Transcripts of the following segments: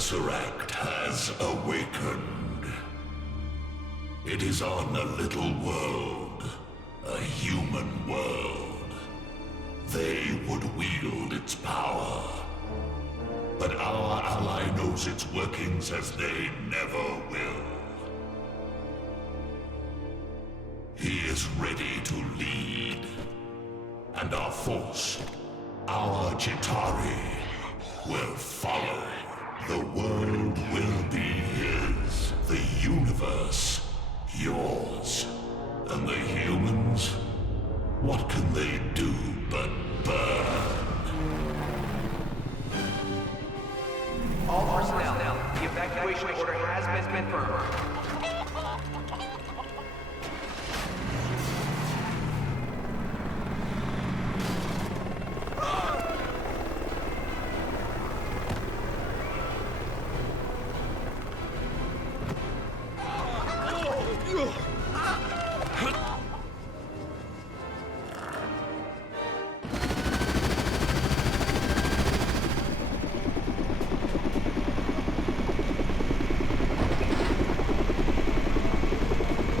Tesseract has awakened. It is on a little world, a human world. They would wield its power. But our ally knows its workings as they never will. He is ready to lead. And our force, our Chitauri, will follow. The world will be his. The universe, yours. And the humans? What can they do but burn? All personnel, the evacuation order has been confirmed.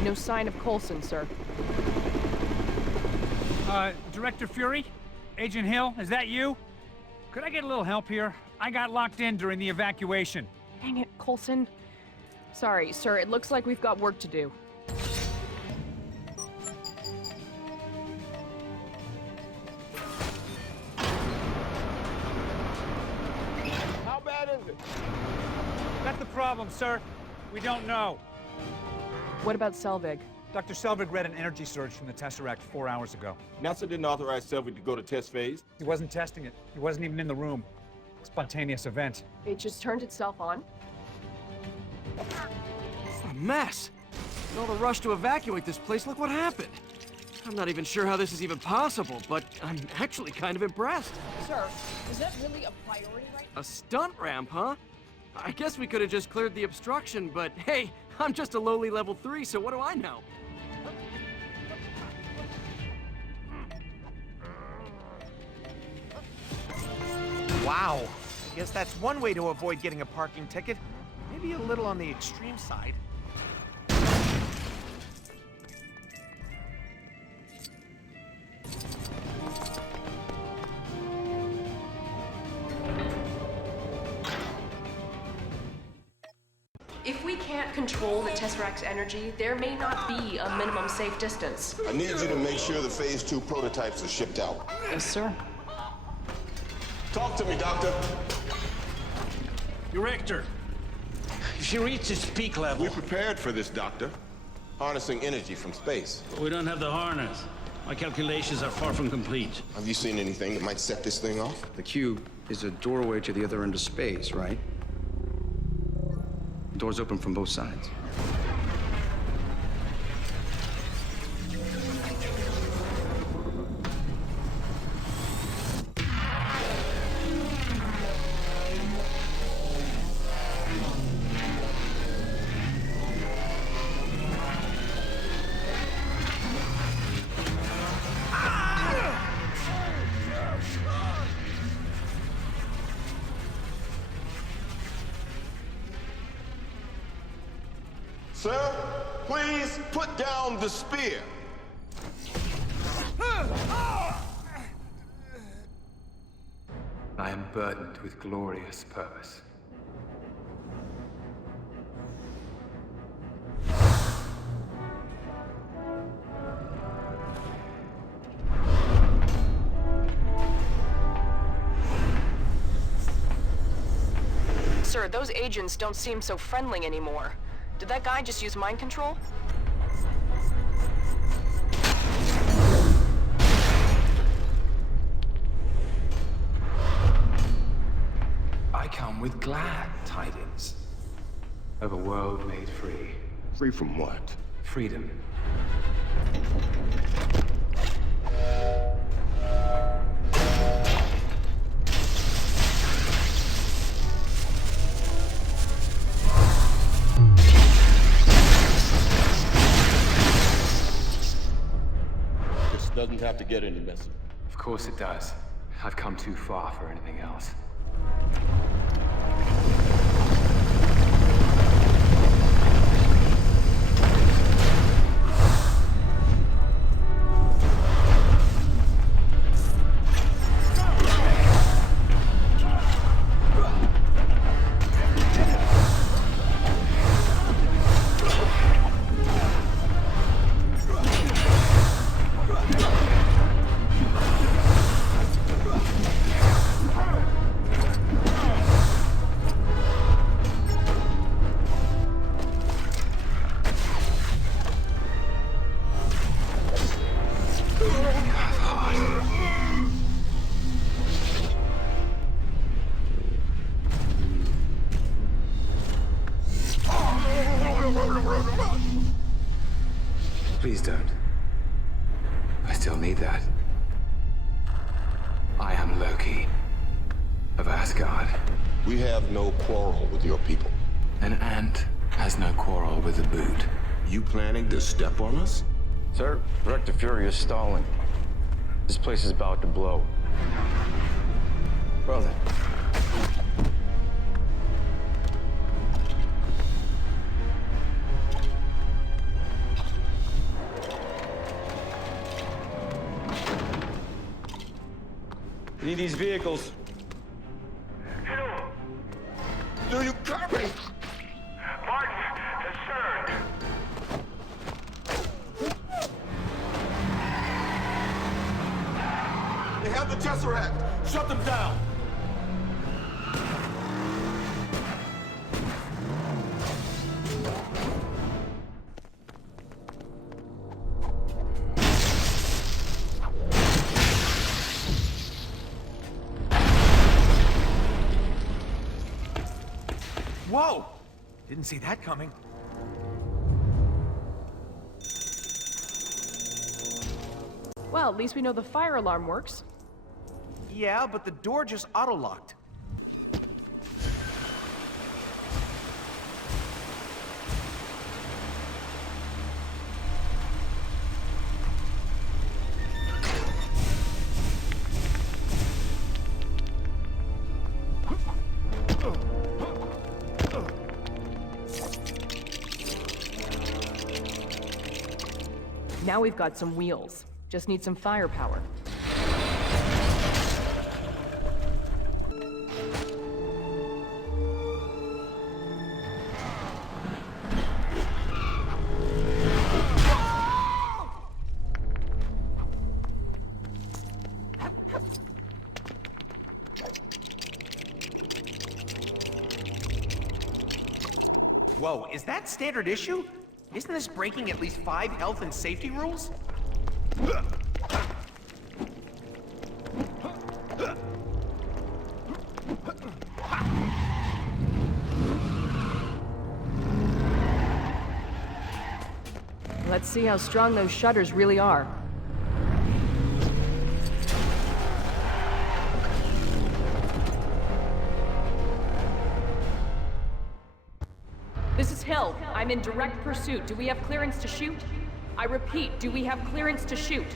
No sign of Coulson, sir. Director Fury? Agent Hill, is that you? Could I get a little help here? I got locked in during the evacuation. Dang it, Coulson. Sorry, sir, it looks like we've got work to do. How bad is it? That's the problem, sir. We don't know. What about Selvig? Dr. Selvig read an energy surge from the Tesseract 4 hours ago. NASA didn't authorize Selvig to go to test phase. He wasn't testing it. He wasn't even in the room. Spontaneous event. It just turned itself on? A mess. In all the rush to evacuate this place, look what happened. I'm not even sure how this is even possible, but I'm actually kind of impressed. Sir, is that really a priority right now? A stunt ramp, huh? I guess we could have just cleared the obstruction, but hey, I'm just a lowly level 3, so what do I know? Wow. I guess that's one way to avoid getting a parking ticket. Maybe a little on the extreme side. If we can't control the Tesseract's energy, there may not be a minimum safe distance. I need you to make sure the Phase 2 prototypes are shipped out. Yes, sir. Talk to me, Doctor. Director, if she reaches peak level... We prepared for this, Doctor. Harnessing energy from space. We don't have the harness. My calculations are far from complete. Have you seen anything that might set this thing off? The cube is a doorway to the other end of space, right? Doors open from both sides. Sir, please put down the spear. I am burdened with glorious purpose. Sir, those agents don't seem so friendly anymore. Did that guy just use mind control? I come with glad tidings of a world made free. Free from what? Freedom. Doesn't have to get any messier. Of course it does. I've come too far for anything else. Please don't. I still need that. I am Loki of Asgard. We have no quarrel with your people. An ant has no quarrel with a boot. You planning to step on us? Sir, Director Fury is stalling. This place is about to blow. Well then. We need these vehicles. Do you copy? Martin discerned. They have the Tesseract. Shut them down. Whoa! Didn't see that coming. Well, at least we know the fire alarm works. Yeah, but the door just auto-locked. Now we've got some wheels. Just need some firepower. Whoa, is that standard issue? Isn't this breaking at least 5 health and safety rules? Let's see how strong those shutters really are. This is Hill. I'm in direct pursuit. Do we have clearance to shoot? I repeat, do we have clearance to shoot?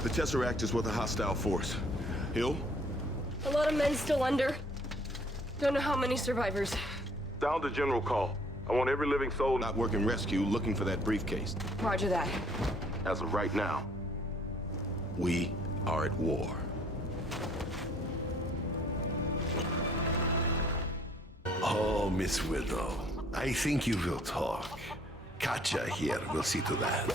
The Tesseract is with a hostile force. Hill? A lot of men still under. Don't know how many survivors. Sound the general call. I want every living soul not working rescue looking for that briefcase. Roger that. As of right now, we are at war. Oh, Miss Widow, I think you will talk. Katja here will see to that.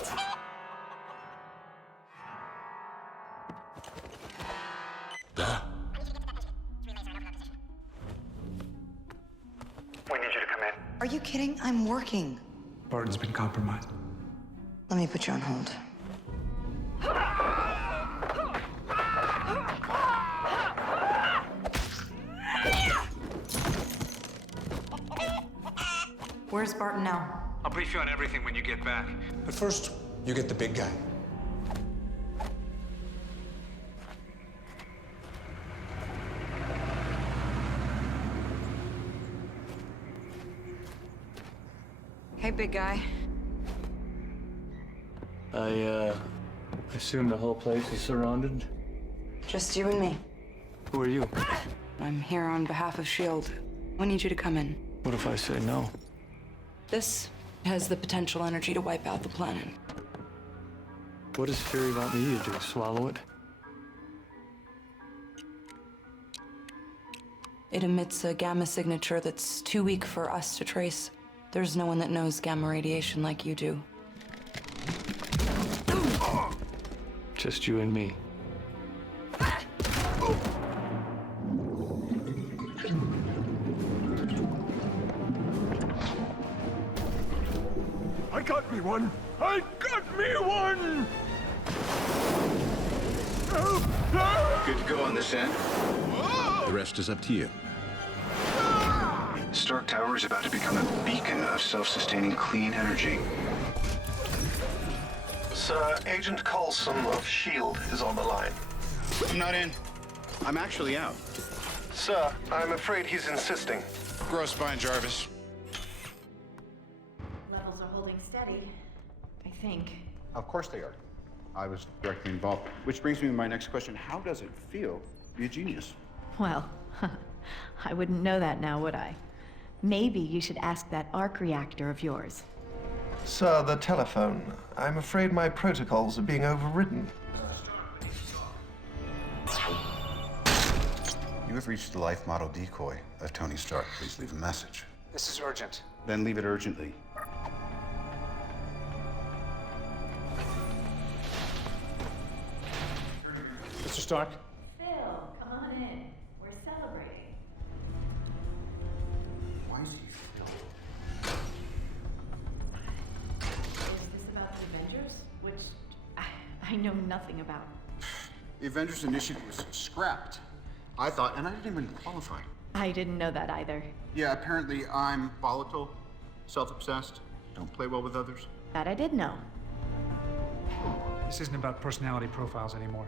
We need you to come in. Are you kidding? I'm working. Barton's been compromised. Let me put you on hold. Where's Barton now? I'll brief you on everything when you get back. But first, you get the big guy. Hey, big guy. I assume the whole place is surrounded? Just you and me. Who are you? I'm here on behalf of S.H.I.E.L.D. We need you to come in. What if I say no? This has the potential energy to wipe out the planet. What does Fury want me to do? Swallow it? It emits a gamma signature that's too weak for us to trace. There's no one that knows gamma radiation like you do. Just you and me. I got me one! I got me one! Good to go on this end. The rest is up to you. Stark Tower is about to become a beacon of self-sustaining clean energy. Sir, Agent Coulson of S.H.I.E.L.D. is on the line. I'm not in. I'm actually out. Sir, I'm afraid he's insisting. Grow spine, Jarvis. Levels are holding steady, I think. Of course they are. I was directly involved. Which brings me to my next question. How does it feel to be a genius? Well, I wouldn't know that now, would I? Maybe you should ask that arc reactor of yours. Sir, the telephone. I'm afraid my protocols are being overridden. You have reached the life model decoy of Tony Stark. Please leave a message. This is urgent. Then leave it urgently. Mr. Stark? Phil, come on in. We're celebrating. Why is he still? Is this about the Avengers? Which I know nothing about. The Avengers Initiative was scrapped. I thought, and I didn't even qualify. I didn't know that either. Yeah, apparently I'm volatile, self-obsessed, don't play well with others. That I did know. This isn't about personality profiles anymore.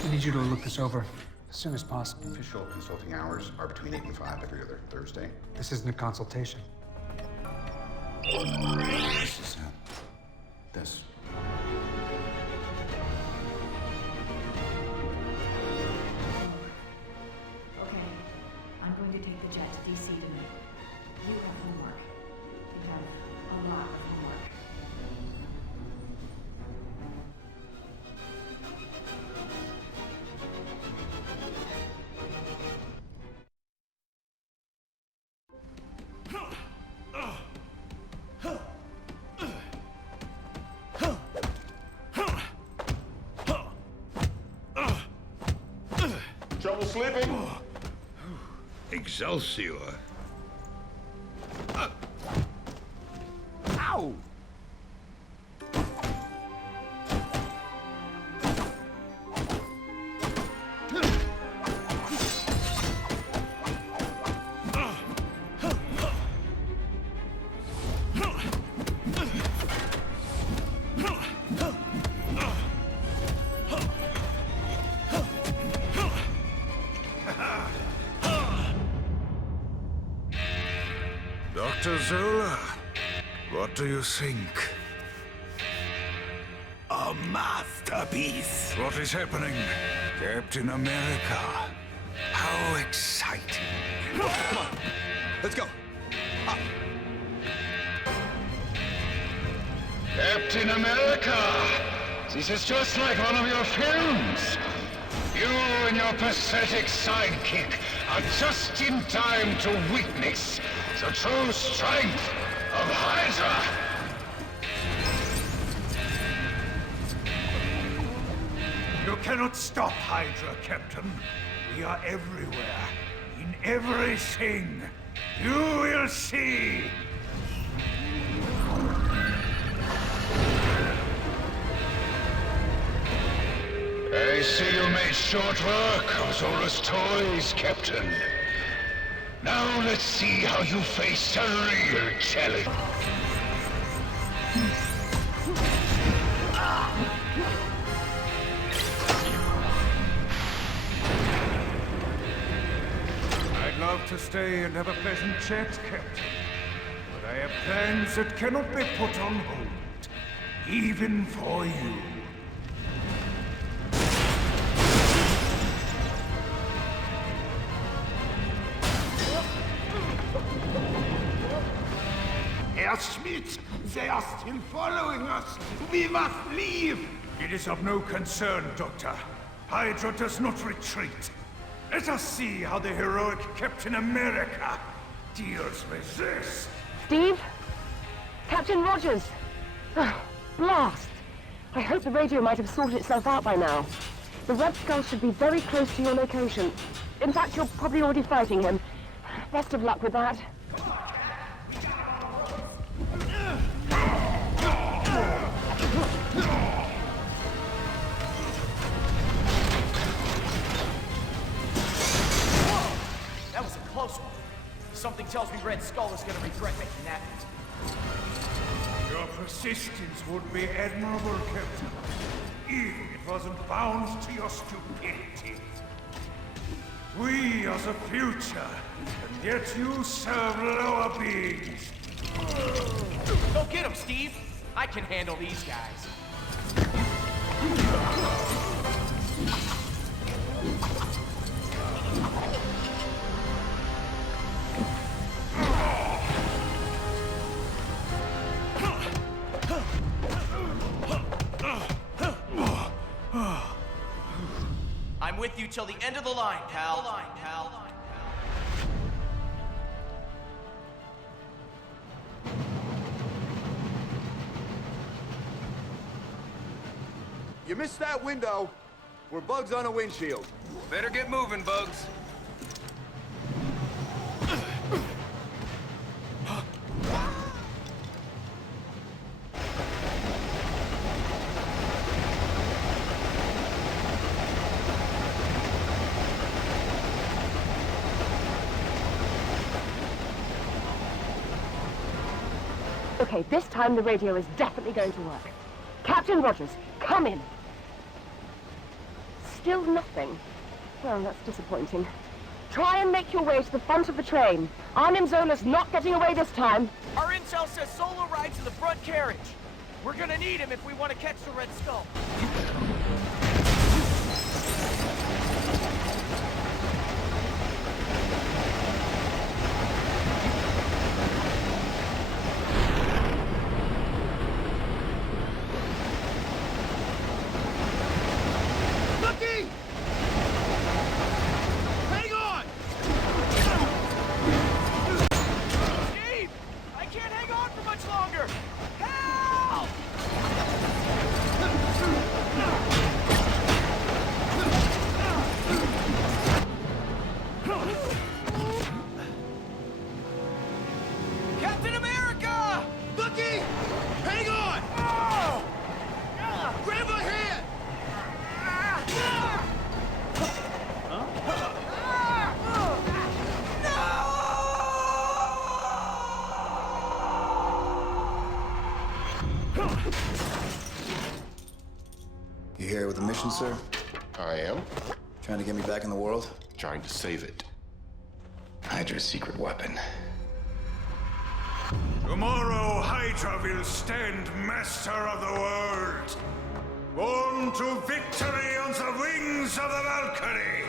I need you to look this over as soon as possible. Official consulting hours are between 8 and 5 every other Thursday. This isn't a consultation. This is this. Okay, I'm going to take the jet to DC tonight. You have homework. You have a lot of homework. Trouble sleeping? Excelsior. Ow! Dr. Zola, what do you think? A masterpiece. What is happening? Captain America. How exciting. Come on. Let's go. Up. Captain America! This is just like one of your films. You and your pathetic sidekick are just in time to witness the true strength of Hydra. You cannot stop Hydra, Captain. We are everywhere. In everything. You will see. I see you made short work of Zola's toys, Captain. Now let's see how you face a real challenge. I'd love to stay and have a pleasant chat, Captain. But I have plans that cannot be put on hold. Even for you. Herr Schmidt, they are still following us. We must leave. It is of no concern, Doctor. Hydra does not retreat. Let us see how the heroic Captain America deals with this. Steve? Captain Rogers! Blast! I hope the radio might have sorted itself out by now. The Red Skull should be very close to your location. In fact, you're probably already fighting him. Best of luck with that. That was a close one. Something tells me Red Skull is gonna regret making that. Your persistence would be admirable, Captain. Even if it wasn't bound to your stupidity. We are the future, and yet you serve lower beings. Go get him, Steve! I can handle these guys. I'm with you till the end of the line, pal. You missed that window. We're bugs on a windshield. Better get moving, Bugs. Okay, this time the radio is definitely going to work. Captain Rogers, come in. Still nothing. Well, that's disappointing. Try and make your way to the front of the train. Arnim Zola's not getting away this time. Our intel says Solo rides in the front carriage. We're gonna need him if we want to catch the Red Skull. Captain America! Bucky! Hang on! Oh! Grab a hand! You here with a mission, sir? I am. Trying to get me back in the world? Trying to save it. Hydra's secret weapon. Tomorrow, Hydra will stand master of the world. Born to victory on the wings of the Valkyrie!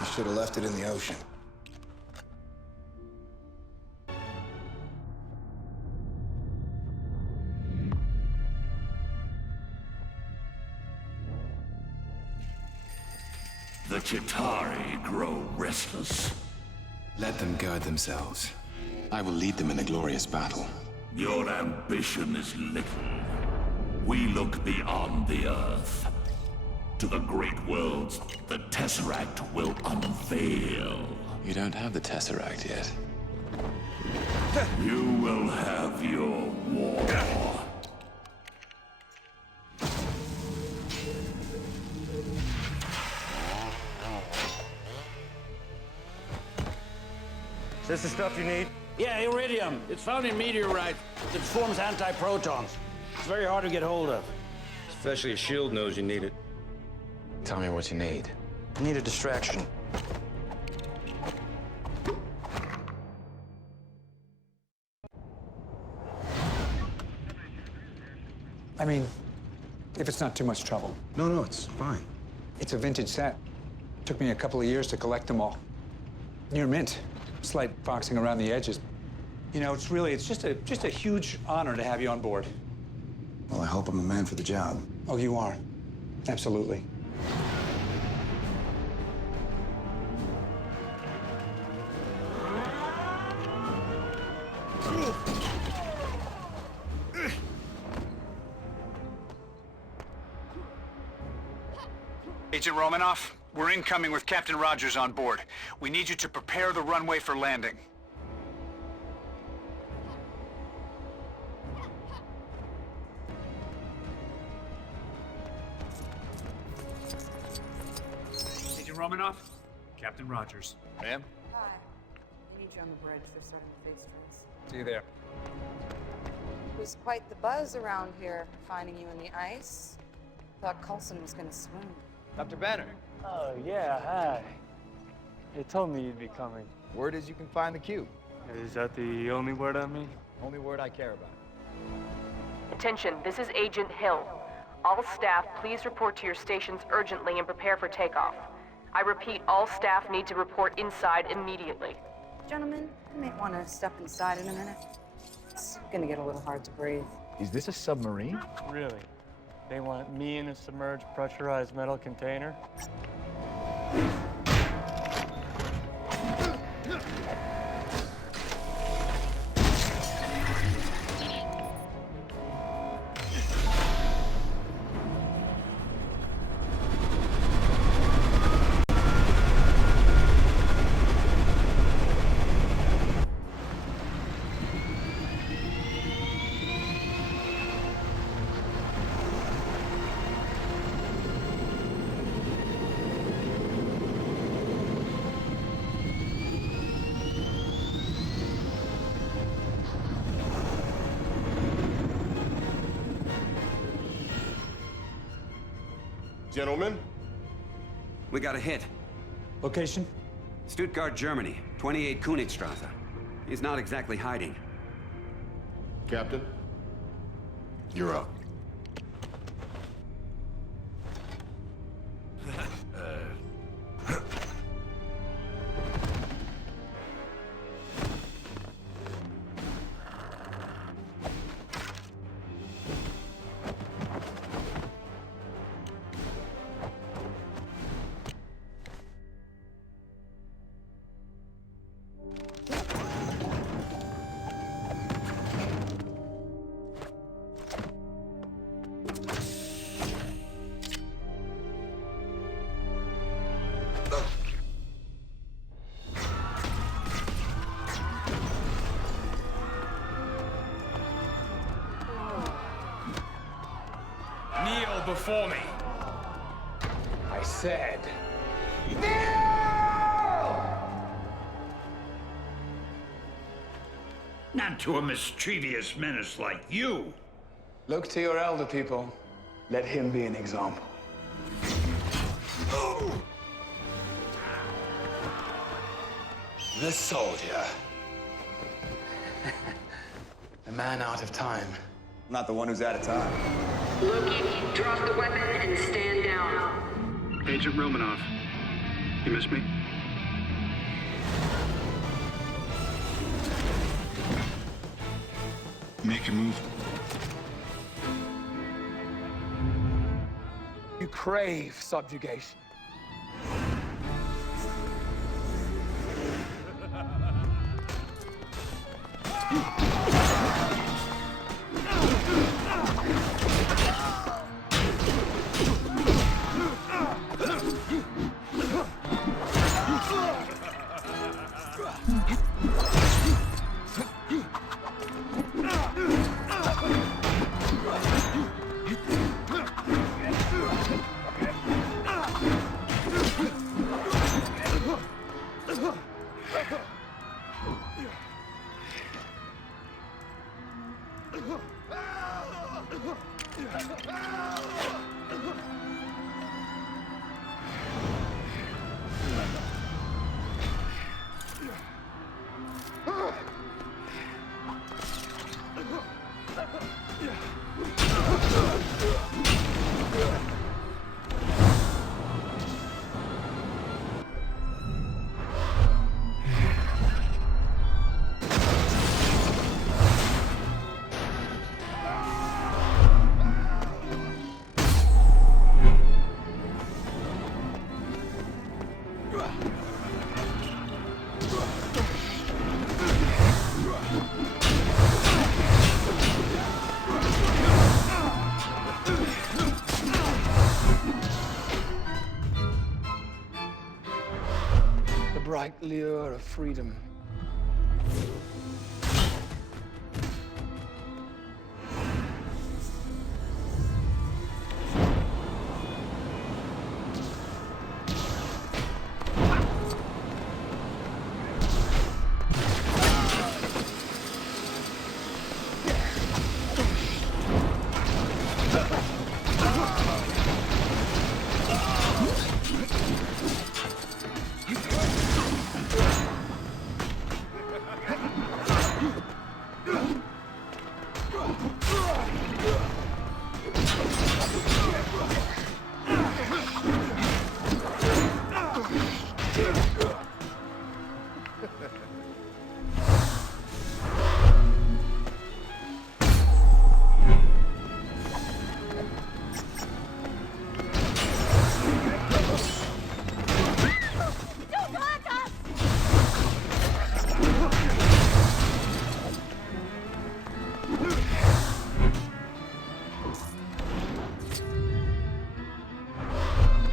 You should have left it in the ocean. The Chitauri grow restless. Let them guard themselves. I will lead them in a glorious battle. Your ambition is little. We look beyond the Earth. To the great worlds the Tesseract will unveil. You don't have the Tesseract yet. You will have your war. Is this the stuff you need? Yeah, iridium. It's found in meteorites. It forms antiprotons. It's very hard to get hold of. Especially a shield knows you need it. Tell me what you need. I need a distraction. I mean, if it's not too much trouble. No, it's fine. It's a vintage set. Took me a couple of years to collect them all. Near mint. Slight foxing around the edges. You know, it's just a huge honor to have you on board. Well, I hope I'm the man for the job. Oh, you are. Absolutely. Agent Romanoff, we're incoming with Captain Rogers on board. We need you to prepare the runway for landing. Agent Romanoff, Captain Rogers. Ma'am? Hi. I need you on the bridge. They're starting the face trace. See you there. It was quite the buzz around here, finding you in the ice. Thought Coulson was gonna swim. Dr. Banner. Oh, yeah, hi. They told me you'd be coming. Word is you can find the cube. Is that the only word on me? Only word I care about. Attention, this is Agent Hill. All staff, please report to your stations urgently and prepare for takeoff. I repeat, all staff need to report inside immediately. Gentlemen, you may want to step inside in a minute. It's gonna get a little hard to breathe. Is this a submarine? Really? They want me in a submerged, pressurized metal container? Gentlemen? We got a hit. Location? Stuttgart, Germany. 28 Königstrasse. He's not exactly hiding. Captain? You're up. Kneel before me. I said. Not to a mischievous menace like you. Look to your elder people. Let him be an example. The soldier. A man out of time. Not the one who's out of time. Loki, drop the weapon and stand down. Agent Romanoff, you miss me? Make your move. You crave subjugation. Bright lure of freedom.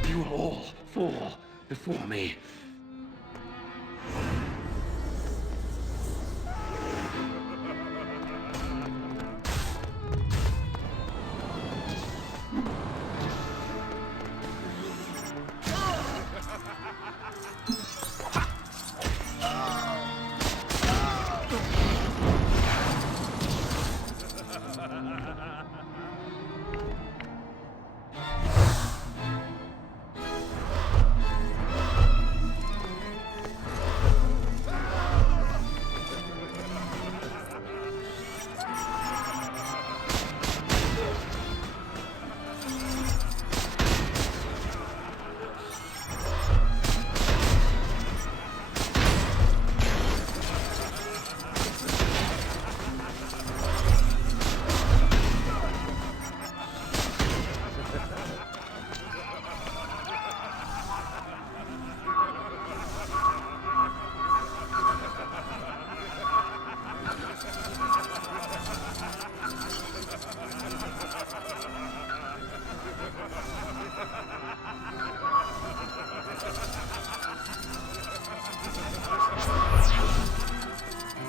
You all fall before me.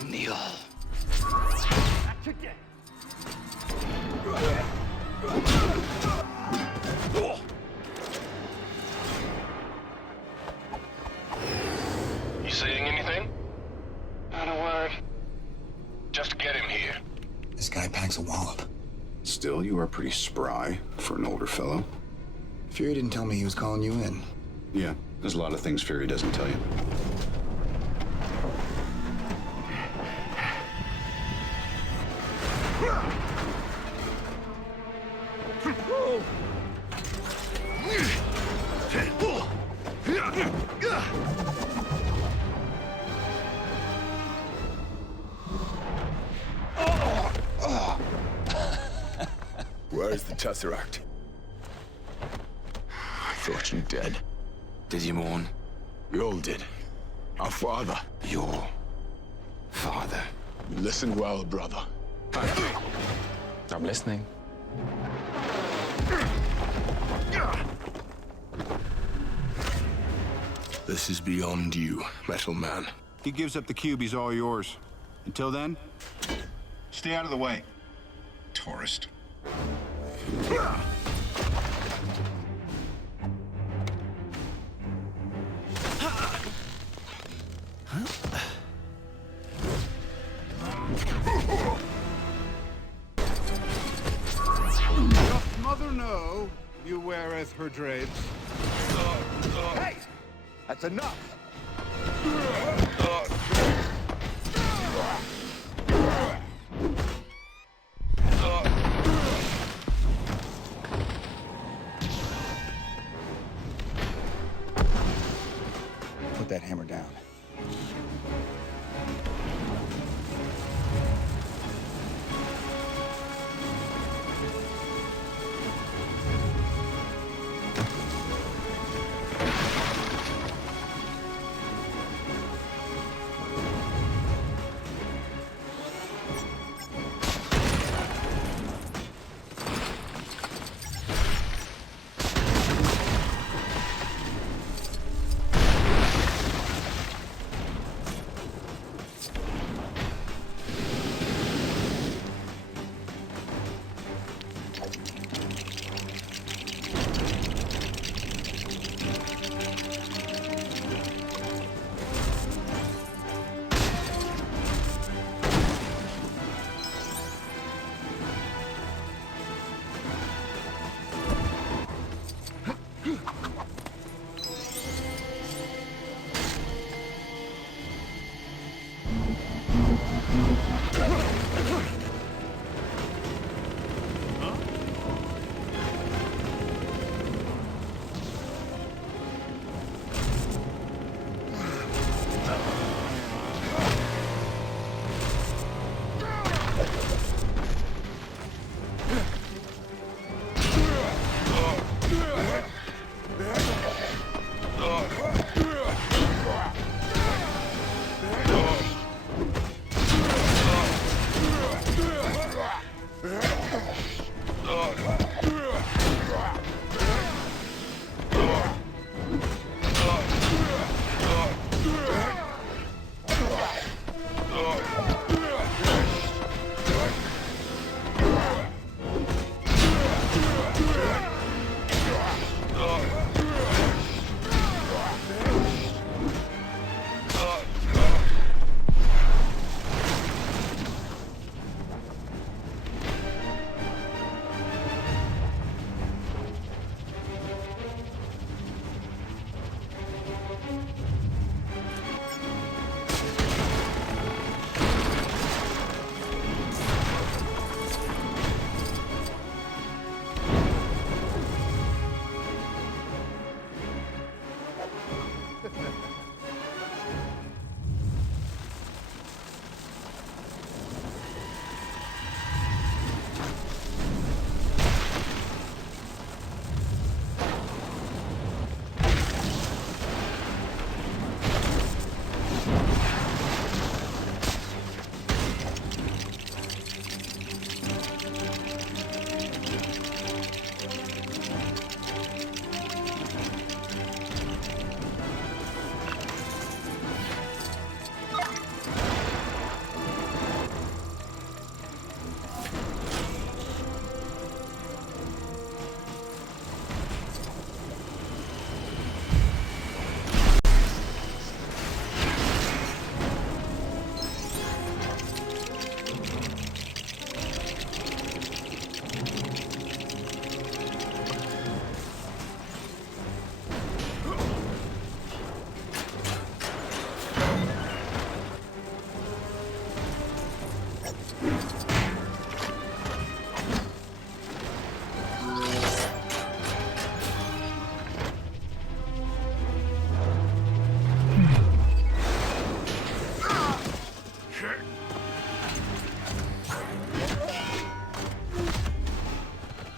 Kneel. You saying anything? Not a word. Just get him here. This guy packs a wallop. Still, you are pretty spry for an older fellow. Fury didn't tell me he was calling you in. Yeah, there's a lot of things Fury doesn't tell you. Where is the Tesseract? I thought you dead. Did you mourn? We all did. Our father. Your father. Listen well, brother. I'm listening. This is beyond you, Metal Man. He gives up the cube, he's all yours. Until then, stay out of the way. Tourist. Doth mother know you weareth her drapes? Hey! That's enough! Put that hammer down.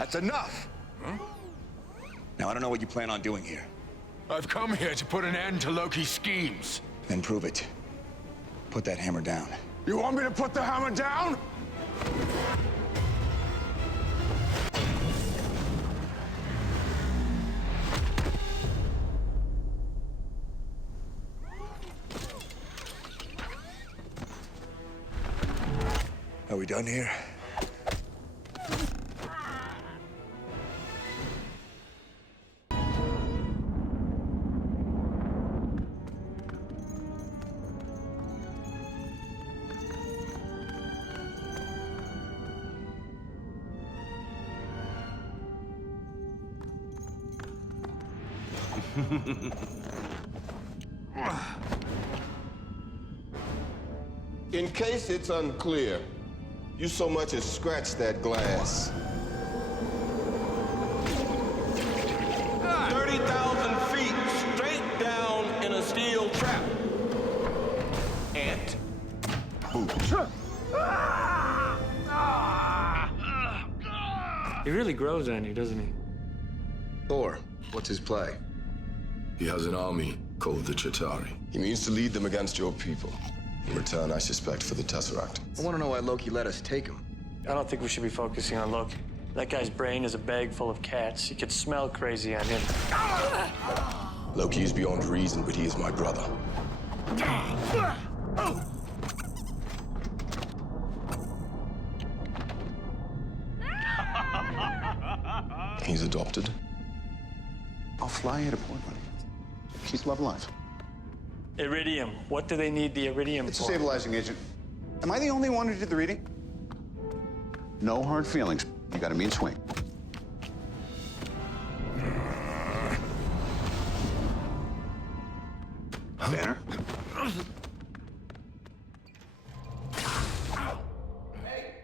That's enough! Huh? Now, I don't know what you plan on doing here. I've come here to put an end to Loki's schemes. Then prove it. Put that hammer down. You want me to put the hammer down? Are we done here? In case it's unclear, you so much as scratch that glass. 30,000 feet straight down in a steel trap. Ant. He really grows on you, doesn't he? Thor, what's his play? He has an army called the Chitauri. He means to lead them against your people. In return, I suspect, for the Tesseract. I want to know why Loki let us take him. I don't think we should be focusing on Loki. That guy's brain is a bag full of cats. You could smell crazy on him. Loki is beyond reason, but he is my brother. He's adopted. I'll fly you to Port Money. She's love life. Iridium. What do they need the iridium It's a for? stabilizing agent. Am I the only one who did the reading? No hard feelings. You got a mean swing. Banner? Hey,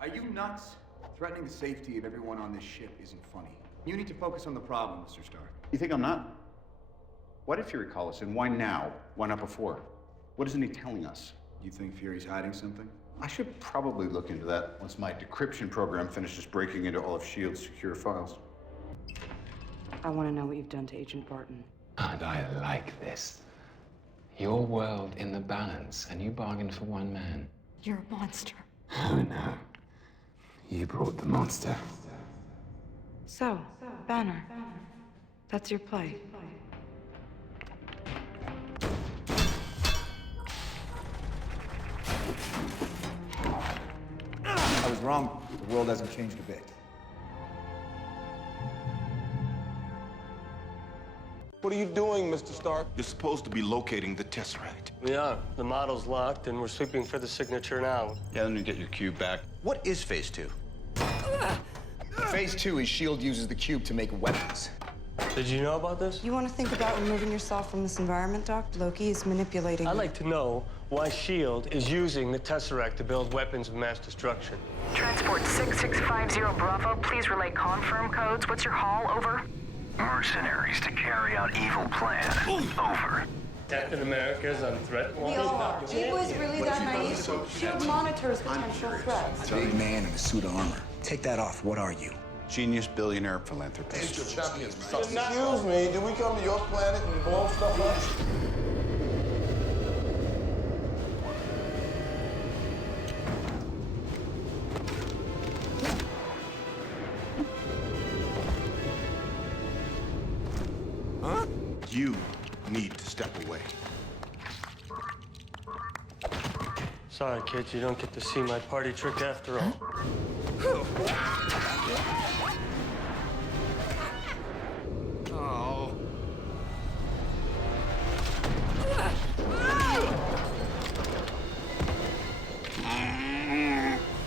are you nuts? Threatening the safety of everyone on this ship isn't funny. You need to focus on the problem, Mr. Stark. You think I'm not? Why did Fury call us, and why now? Why not before? What isn't he telling us? You think Fury's hiding something? I should probably look into that once my decryption program finishes breaking into all of S.H.I.E.L.'s secure files. I want to know what you've done to Agent Barton. And I like this. Your world in the balance, and you bargained for one man. You're a monster. Oh no. You brought the monster. So, Banner, that's your play. I was wrong. The world hasn't changed a bit. What are you doing, Mr. Stark? You're supposed to be locating the Tesseract. We are. The model's locked, and we're sweeping for the signature now. Yeah, let me get your cube back. What is Phase 2? Phase 2 is S.H.I.E.L.D. uses the cube to make weapons. Did you know about this? You want to think about removing yourself from this environment, Doc? Loki is manipulating I'd you. like to know why S.H.I.E.L.D. is using the Tesseract to build weapons of mass destruction. Transport 6650 Bravo, please relay confirm codes. What's your haul? Over. Mercenaries to carry out evil plan. Over. Captain America's on threat We all are. He was really that naive. S.H.I.E.L.D. monitors potential threats. Big man in a suit of armor. Take that off. What are you? Genius, billionaire, philanthropist. Excuse me, did we come to your planet and blow stuff up? Huh? You need to step away. Sorry, kids, you don't get to see my party trick after all. Oh.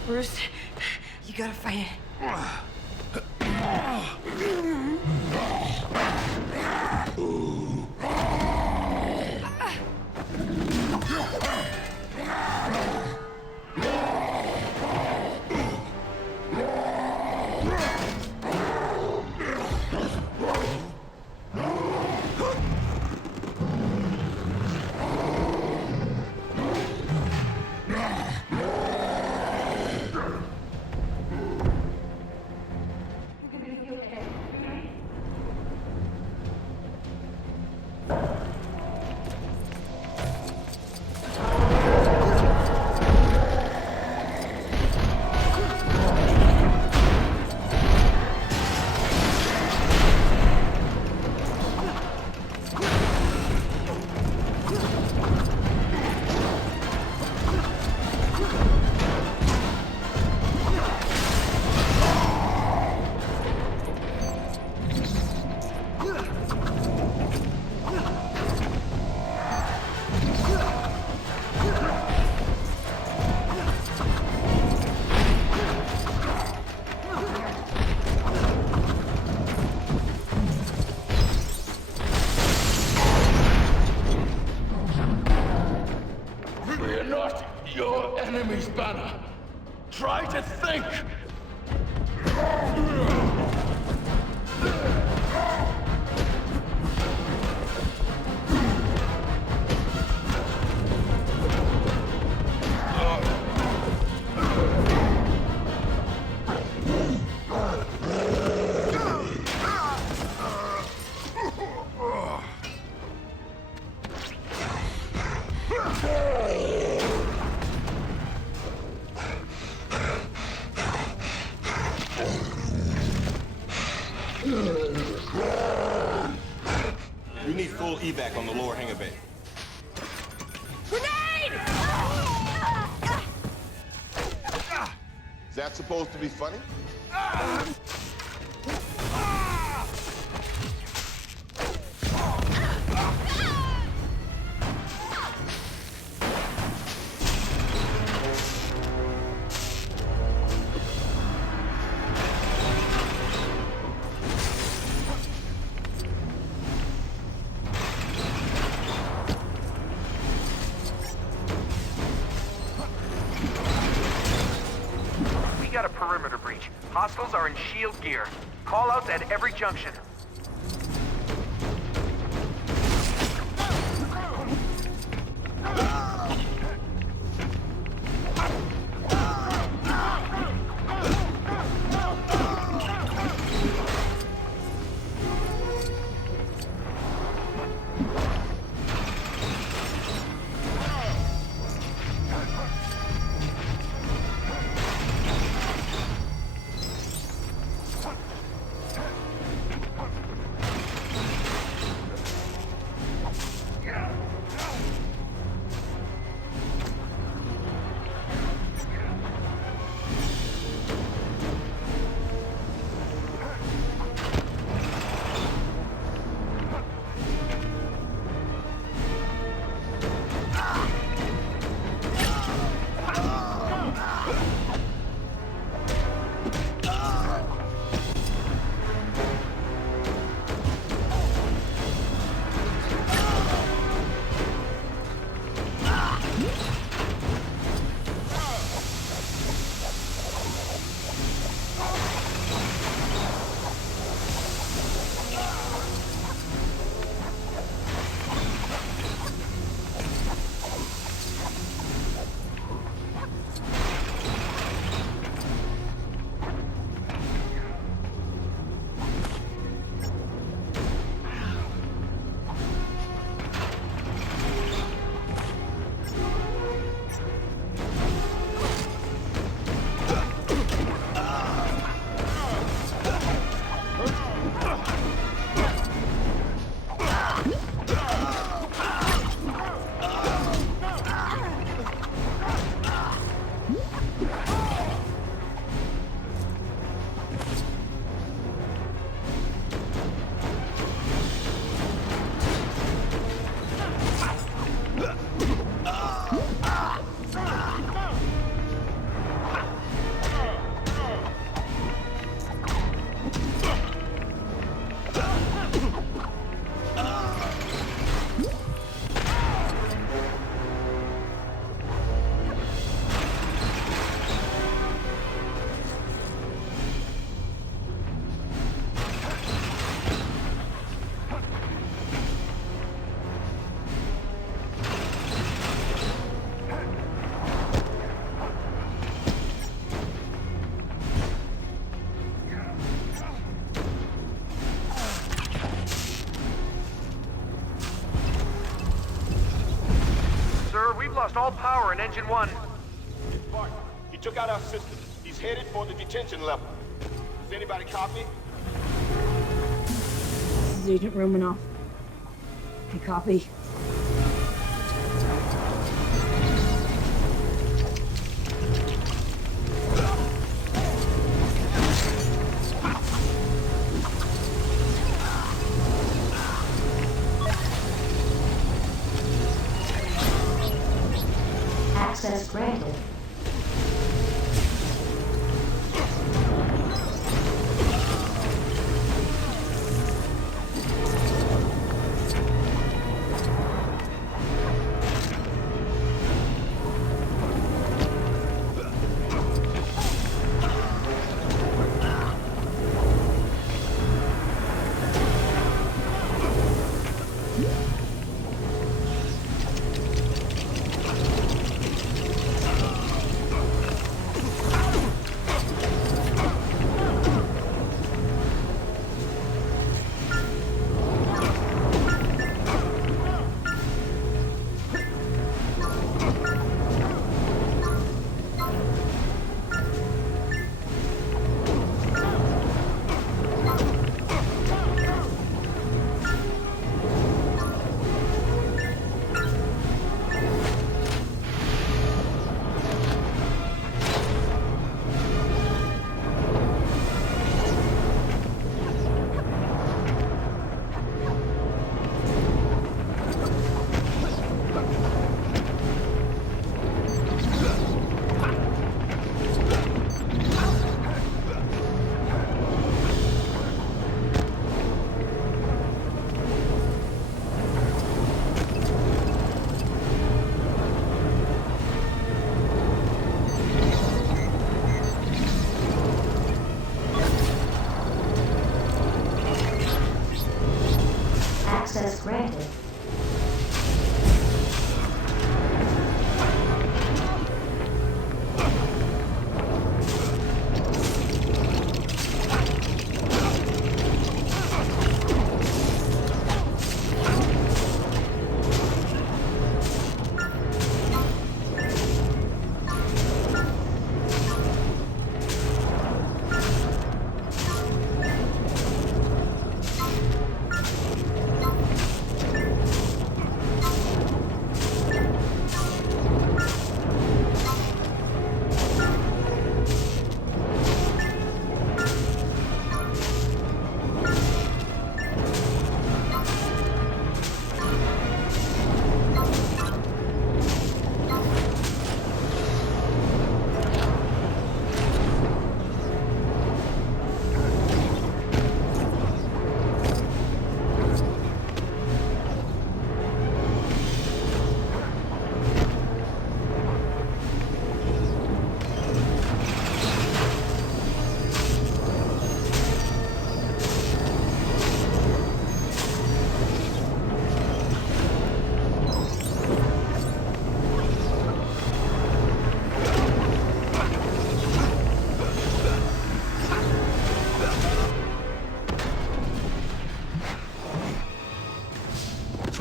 Bruce, you gotta fight it. We're not your enemy's banner. Try to think! We need full evac on the lower hangar bay. Grenade! Is that supposed to be funny? We got a perimeter breach. Hostiles are in shield gear. Call-outs at every junction. We've lost all power in Engine 1. Mark, he took out our system. He's headed for the detention level. Does anybody copy? This is Agent Romanoff. I copy. Access granted.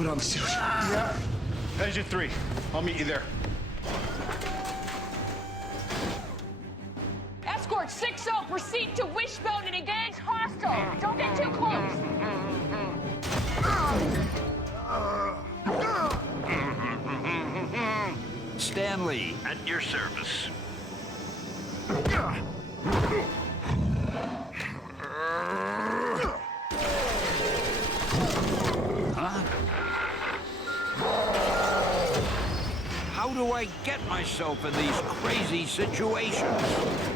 on the suit. Yeah. Engine 3. I'll meet you there. Escort 6-0, proceed to Wishbone and engage hostile. Don't get too close. Stanley, at your service. Huh? How do I get myself in these crazy situations?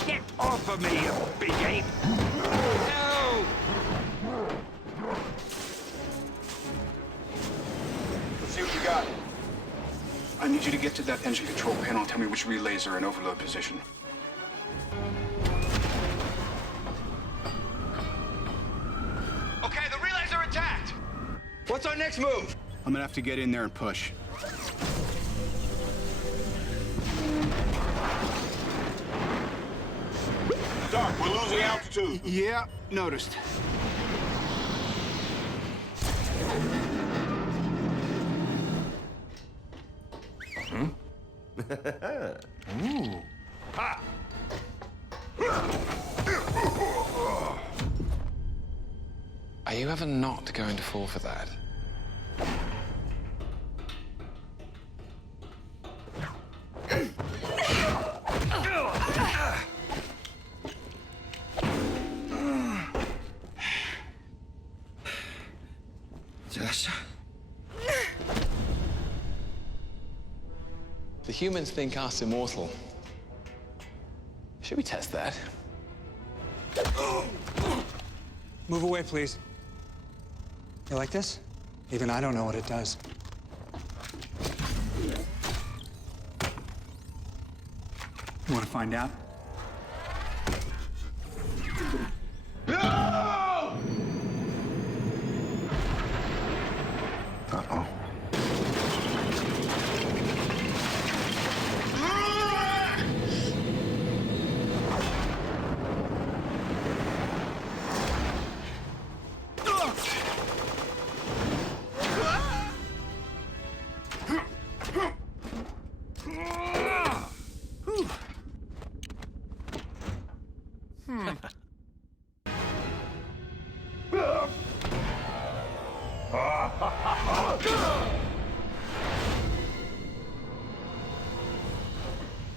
Get off of me, you big ape! No! Let's see what you got. I need you to get to that engine control panel. Tell me which relays are in overload position. Okay, the relays are intact. What's our next move? I'm gonna have to get in there and push. Doc, we're losing altitude. Yeah, noticed. Ooh. Ha! Are you ever not going to fall for that? The humans think us immortal. Should we test that? Move away, please. You like this? Even I don't know what it does. You want to find out? Uh-oh.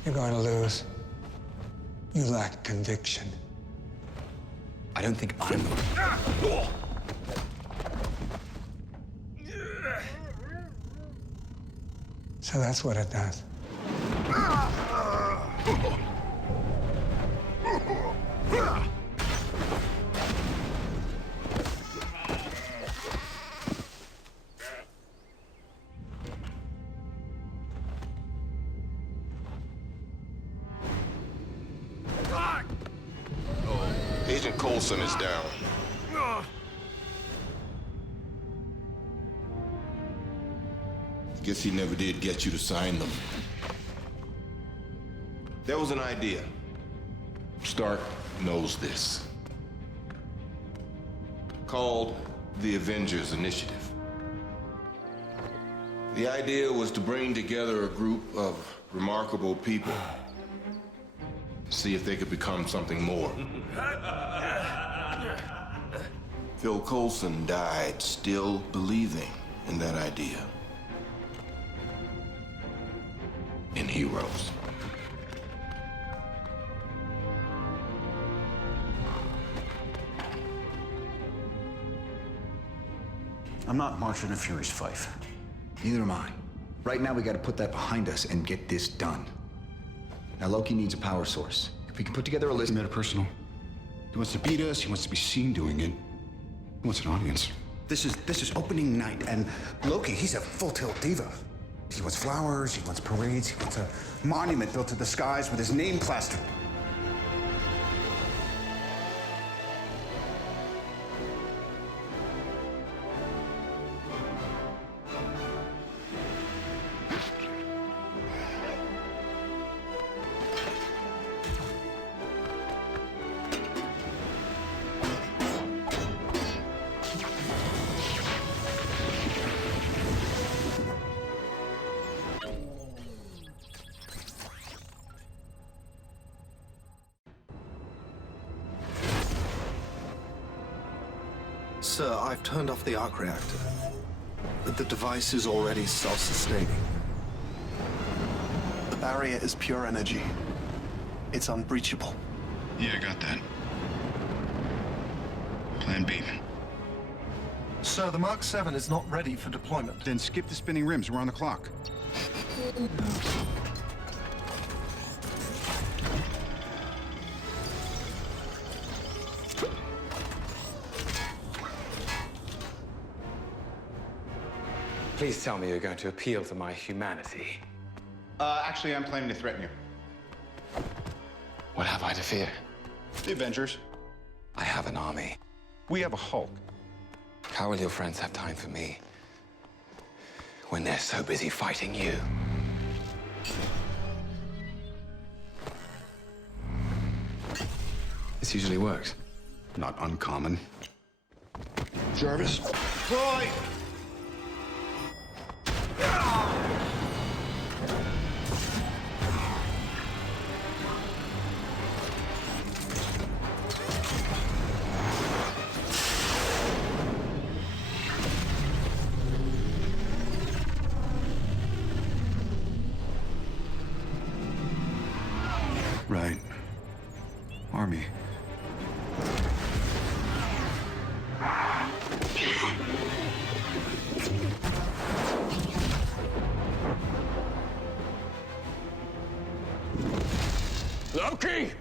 You're going to lose. You lack conviction. I don't think I'm... So that's what it does. Agent Coulson is down. Guess he never did get you to sign them. There was an idea. Stark knows this. Called the Avengers Initiative. The idea was to bring together a group of remarkable people. See if they could become something more. Phil Coulson died still believing in that idea. In heroes. I'm not marching a Fury's Fife. Neither am I. Right now, we gotta put that behind us and get this done. Now, Loki needs a power source. If we can put together a list... Metapersonal. He wants to beat us, he wants to be seen doing it. He wants an audience. This is opening night, and Loki, he's a full-tilt diva. He wants flowers, he wants parades, he wants a monument built to the skies with his name plastered. Sir, I've turned off the arc reactor. But the device is already self-sustaining. The barrier is pure energy. It's unbreachable. Yeah, I got that. Plan B. Sir, the Mark 7 is not ready for deployment. Then skip the spinning rims. We're on the clock. Please tell me you're going to appeal to my humanity. Actually, I'm planning to threaten you. What have I to fear? The Avengers. I have an army. We have a Hulk. How will your friends have time for me when they're so busy fighting you? This usually works. Not uncommon. Jarvis. Fly! Right. Army. Loki!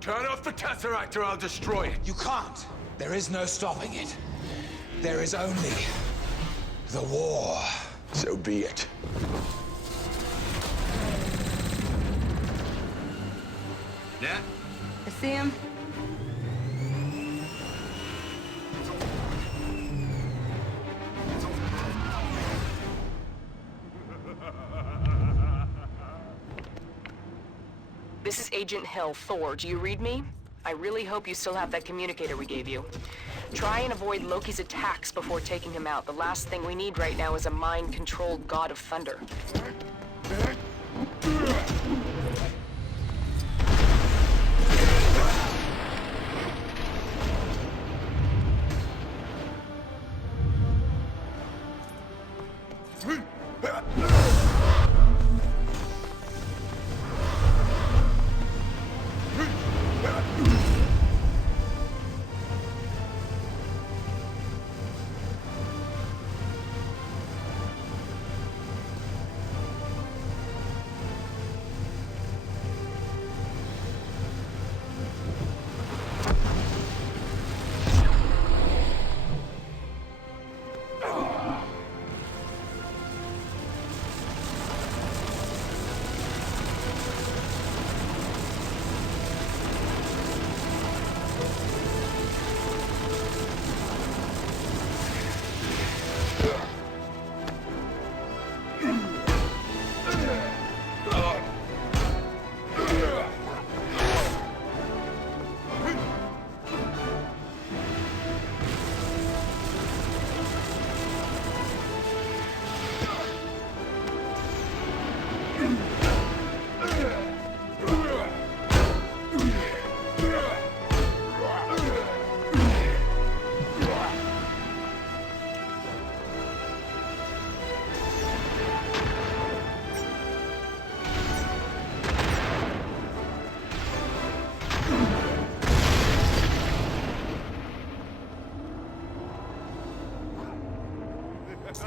Turn off the Tesseract or I'll destroy it. You can't. There is no stopping it. There is only the war. So be it. Nat? I see him. This is Agent Hill, Thor. Do you read me? I really hope you still have that communicator we gave you. Try and avoid Loki's attacks before taking him out. The last thing we need right now is a mind-controlled god of thunder.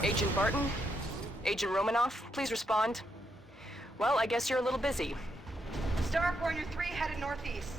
Agent Barton? Agent Romanoff, please respond. Well, I guess you're a little busy. Stark, Warrior 3 headed northeast.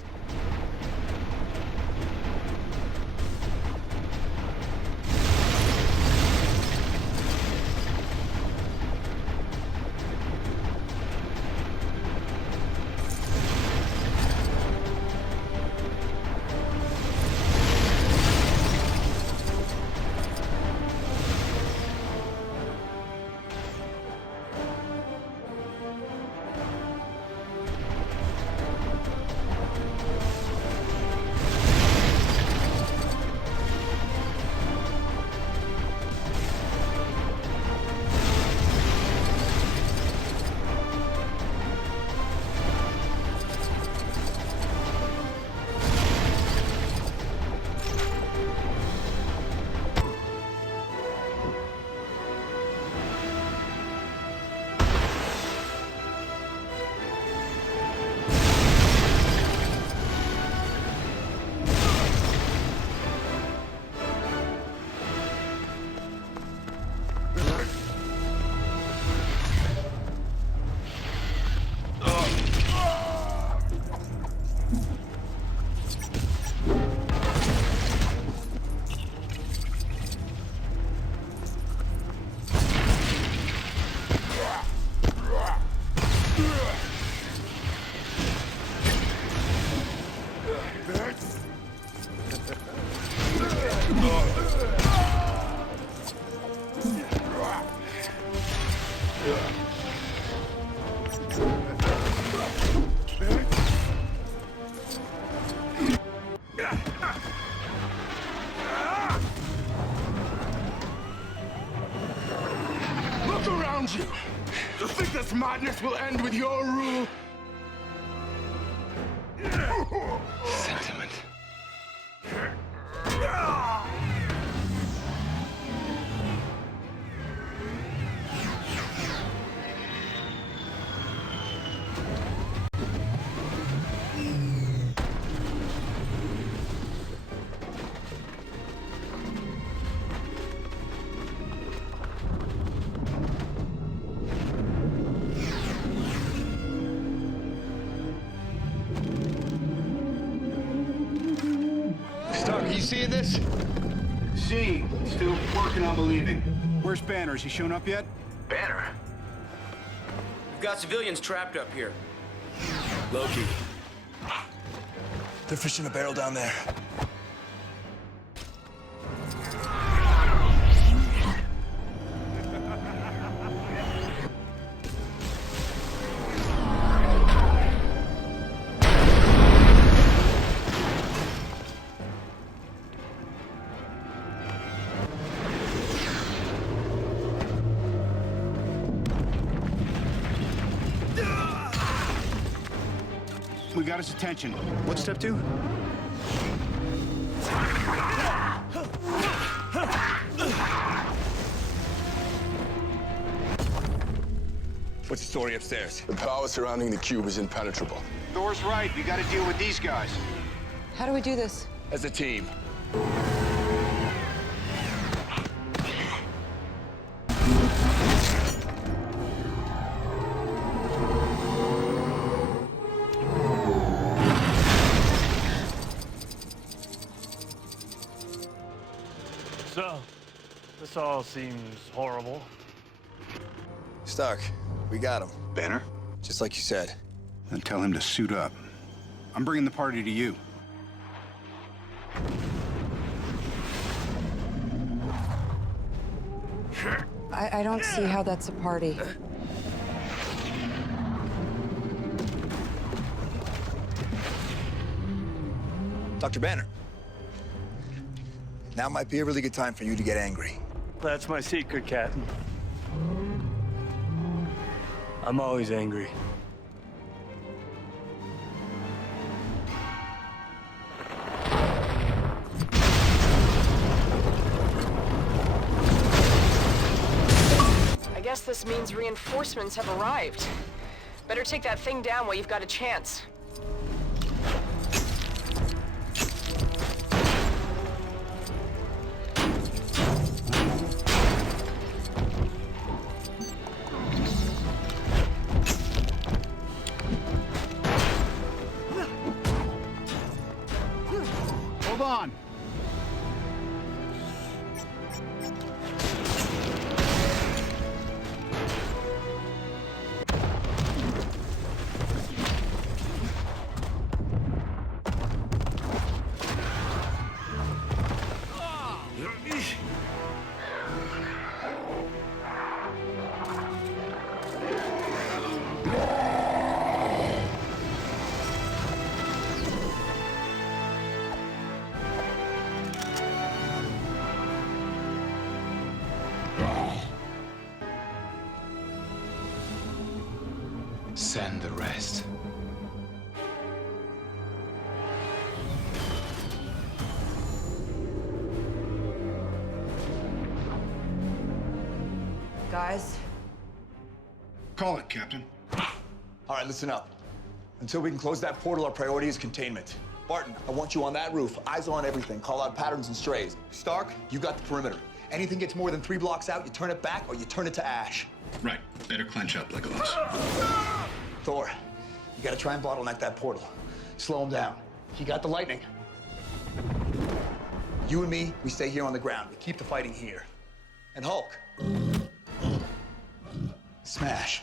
madness will end with your rule. Sentiment. Stark, are you seeing this? Seeing. Still working on believing. Where's Banner? Is he shown up yet? Banner? We've got civilians trapped up here. Loki. They're fishing a barrel down there. We got his attention. What's step 2? What's the story upstairs? The power surrounding the cube is impenetrable. Thor's right. We got to deal with these guys. How do we do this? As a team. So, this all seems horrible. Stark, we got him. Banner? Just like you said. Then tell him to suit up. I'm bringing the party to you. I don't see how that's a party. Dr. Banner. Now might be a really good time for you to get angry. That's my secret, Captain. I'm always angry. I guess this means reinforcements have arrived. Better take that thing down while you've got a chance. Hold on. Send the rest. Guys? Call it, Captain. All right, listen up. Until we can close that portal, our priority is containment. Barton, I want you on that roof. Eyes on everything. Call out patterns and strays. Stark, you got the perimeter. Anything gets more than 3 blocks out, you turn it back or you turn it to ash. Right. Better clench up, Legolas. Thor, you gotta try and bottleneck that portal. Slow him down. He got the lightning. You and me, we stay here on the ground. We keep the fighting here. And Hulk. Smash.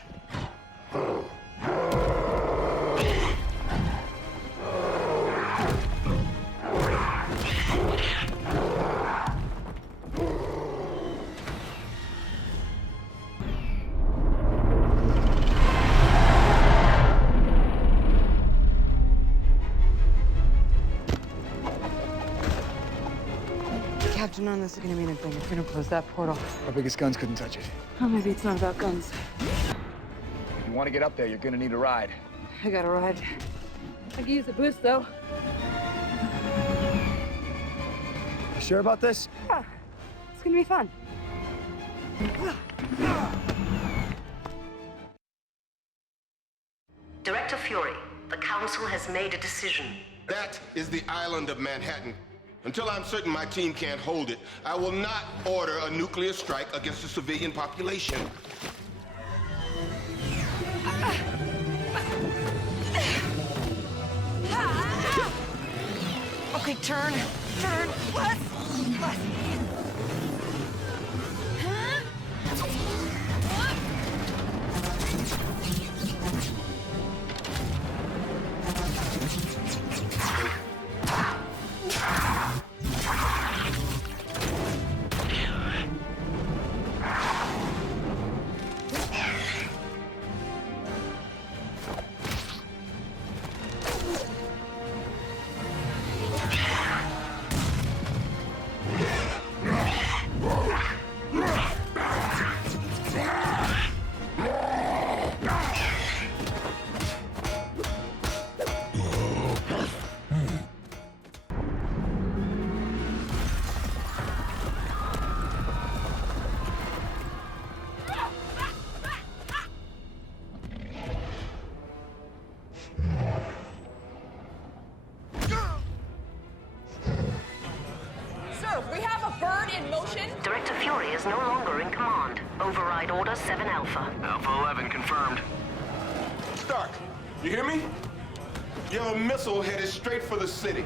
Captain, none of this is gonna mean a thing if we don't close that portal. Our biggest guns couldn't touch it. Oh, maybe it's not about guns. you want to get up there, you're gonna need a ride. I got a ride. I can use the boost, though. You sure about this? Yeah, it's gonna be fun. Director Fury, the Council has made a decision. That is the island of Manhattan. Until I'm certain my team can't hold it, I will not order a nuclear strike against the civilian population. Okay, turn. Less. We have a bird in motion. Director Fury is no longer in command. Override Order 7 Alpha. Alpha 11 confirmed. Stark, you hear me? You have a missile headed straight for the city.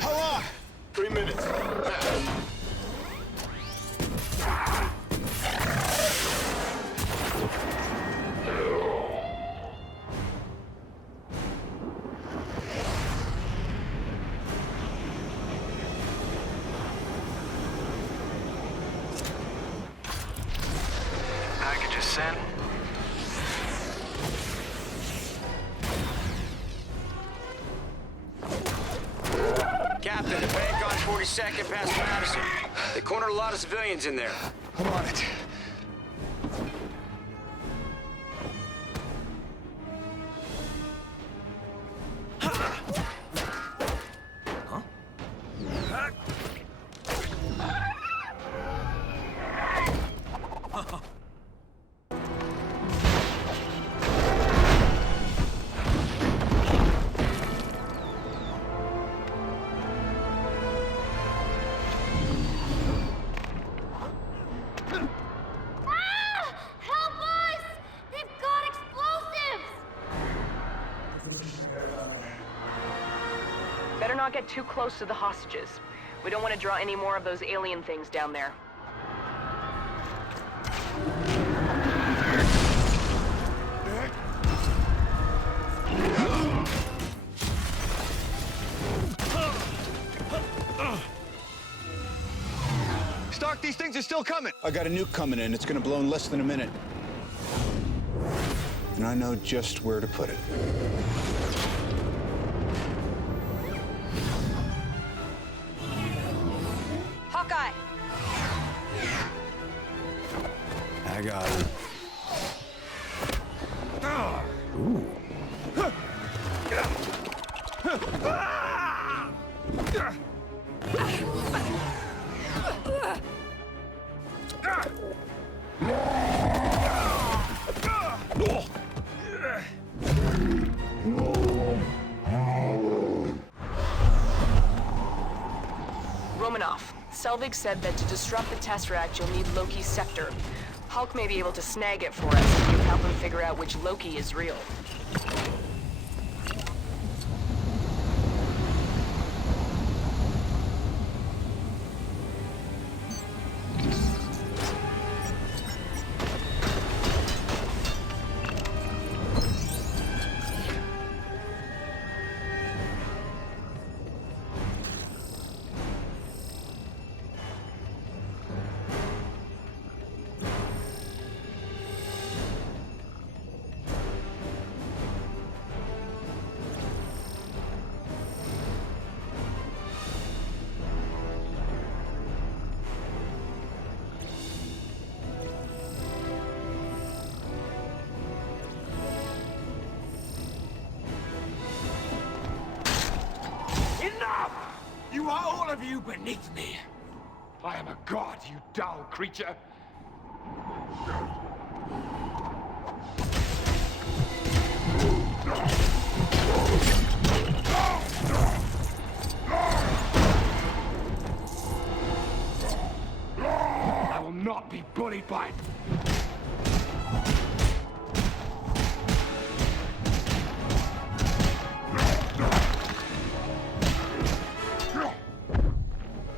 How long? 3 minutes. Package is sent. Captain, the bank on 42nd past Madison. They cornered a lot of civilians in there. I'm on it. Better not get too close to the hostages. We don't want to draw any more of those alien things down there. Stark, these things are still coming. I got a nuke coming in. It's gonna blow in less than a minute. And I know just where to put it. Hawkeye. I got it. Ooh. Romanoff, Selvig said that to disrupt the Tesseract, you'll need Loki's scepter. Hulk may be able to snag it for us if you help him figure out which Loki is real. are all of you beneath me. I am a god, you dull creature. I will not be bullied by...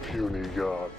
puny god.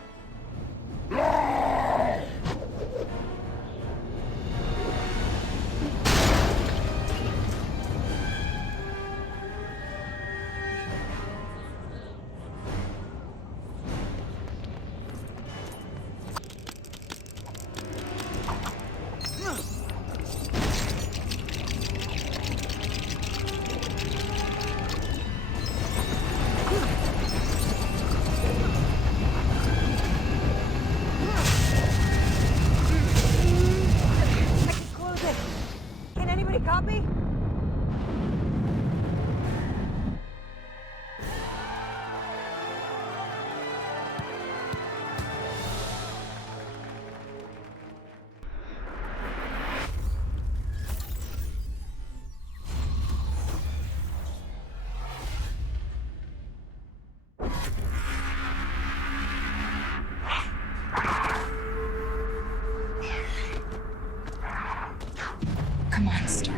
Can anybody copy? Come on, Stark.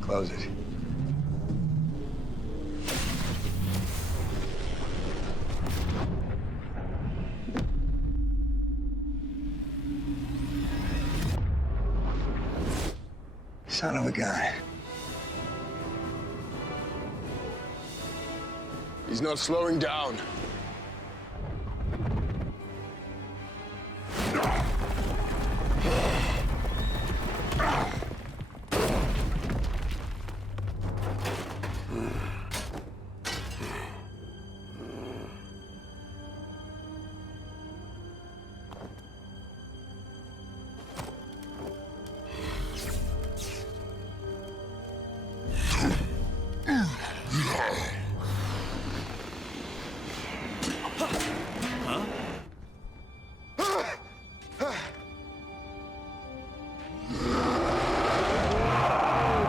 Close it. Son of a gun. He's not slowing down.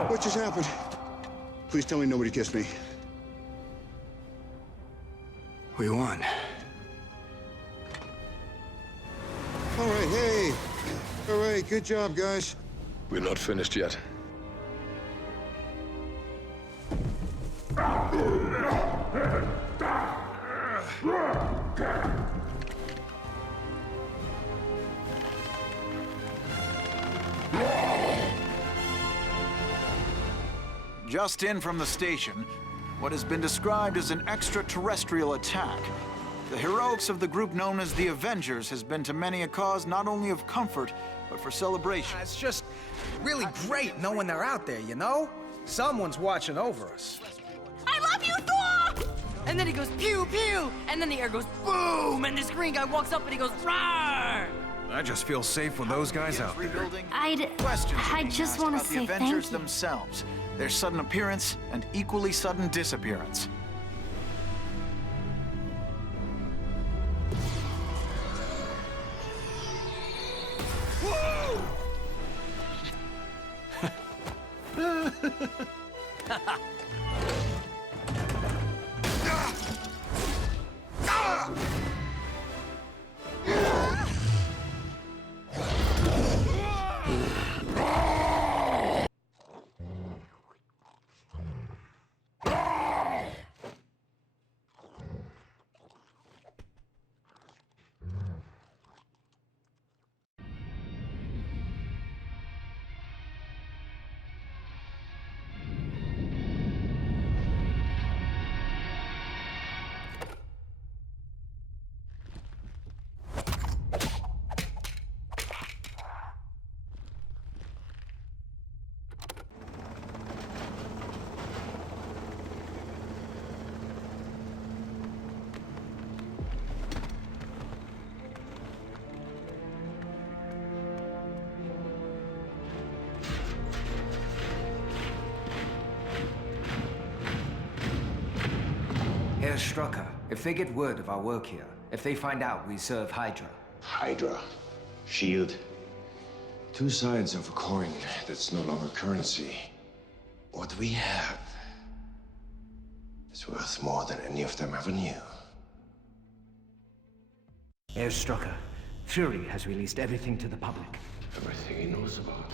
What just happened? Please tell me nobody kissed me. We won. All right, hey. All right, good job, guys. We're not finished yet. Just in from the station, what has been described as an extraterrestrial attack. The heroics of the group known as the Avengers has been to many a cause not only of comfort, but for celebration. It's just really great knowing they're out there, you know? Someone's watching over us. I love you, Thor! And then he goes pew pew, and then the air goes boom, and this green guy walks up and he goes roar! I just feel safe with those guys out there. I just want to say the thank Avengers you. themselves, their sudden appearance and equally sudden disappearance. Herr Strucker, if they get word of our work here, if they find out we serve Hydra... Hydra. Shield. Two sides of a coin that's no longer currency. What we have is worth more than any of them ever knew. Herr Strucker, Fury has released everything to the public. Everything he knows about.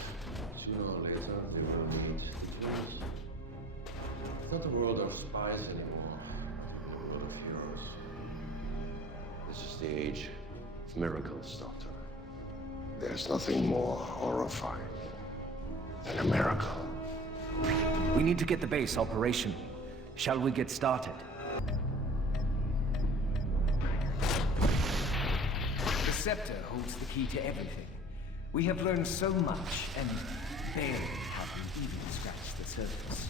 Sooner or later, they will meet the truth. It's not a world of spies anymore. It's a world of heroes. This is the age of miracles, Doctor. There's nothing more horrifying than a miracle. We need to get the base operational. Shall we get started? The scepter holds the key to everything. We have learned so much, and barely have we even scratched the surface.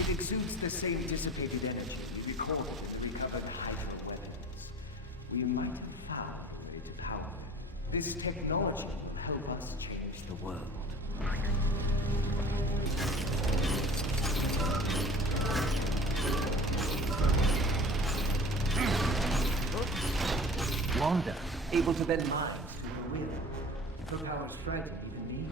It exudes the same dissipated energy we recorded in the recovered Hydra weapons. We might have found a way to power them. This technology will help us change the world. Wanda, able to bend minds with her will. Her powers frighten even me.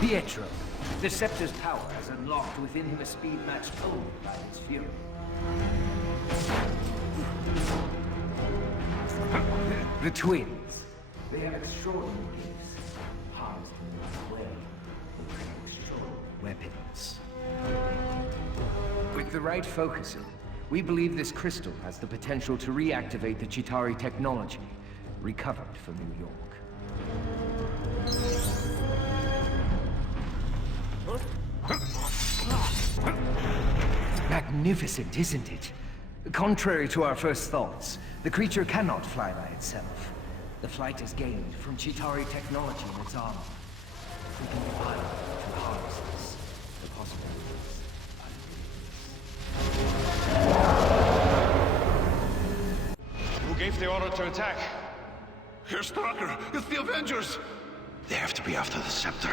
Pietro, the Scepter's power has unlocked within him a speed matched only by its fury. The twins, they have extraordinary gifts, harnessed in this way, extraordinary weapons. With the right focusing, we believe this crystal has the potential to reactivate the Chitauri technology, recovered from New York. Magnificent, isn't it? Contrary to our first thoughts, the creature cannot fly by itself. The flight is gained from Chitauri technology in its armor. We can rely on it to harness this. The possibilities are Who gave the order to attack? Herr Strucker, it's the Avengers! They have to be after the scepter.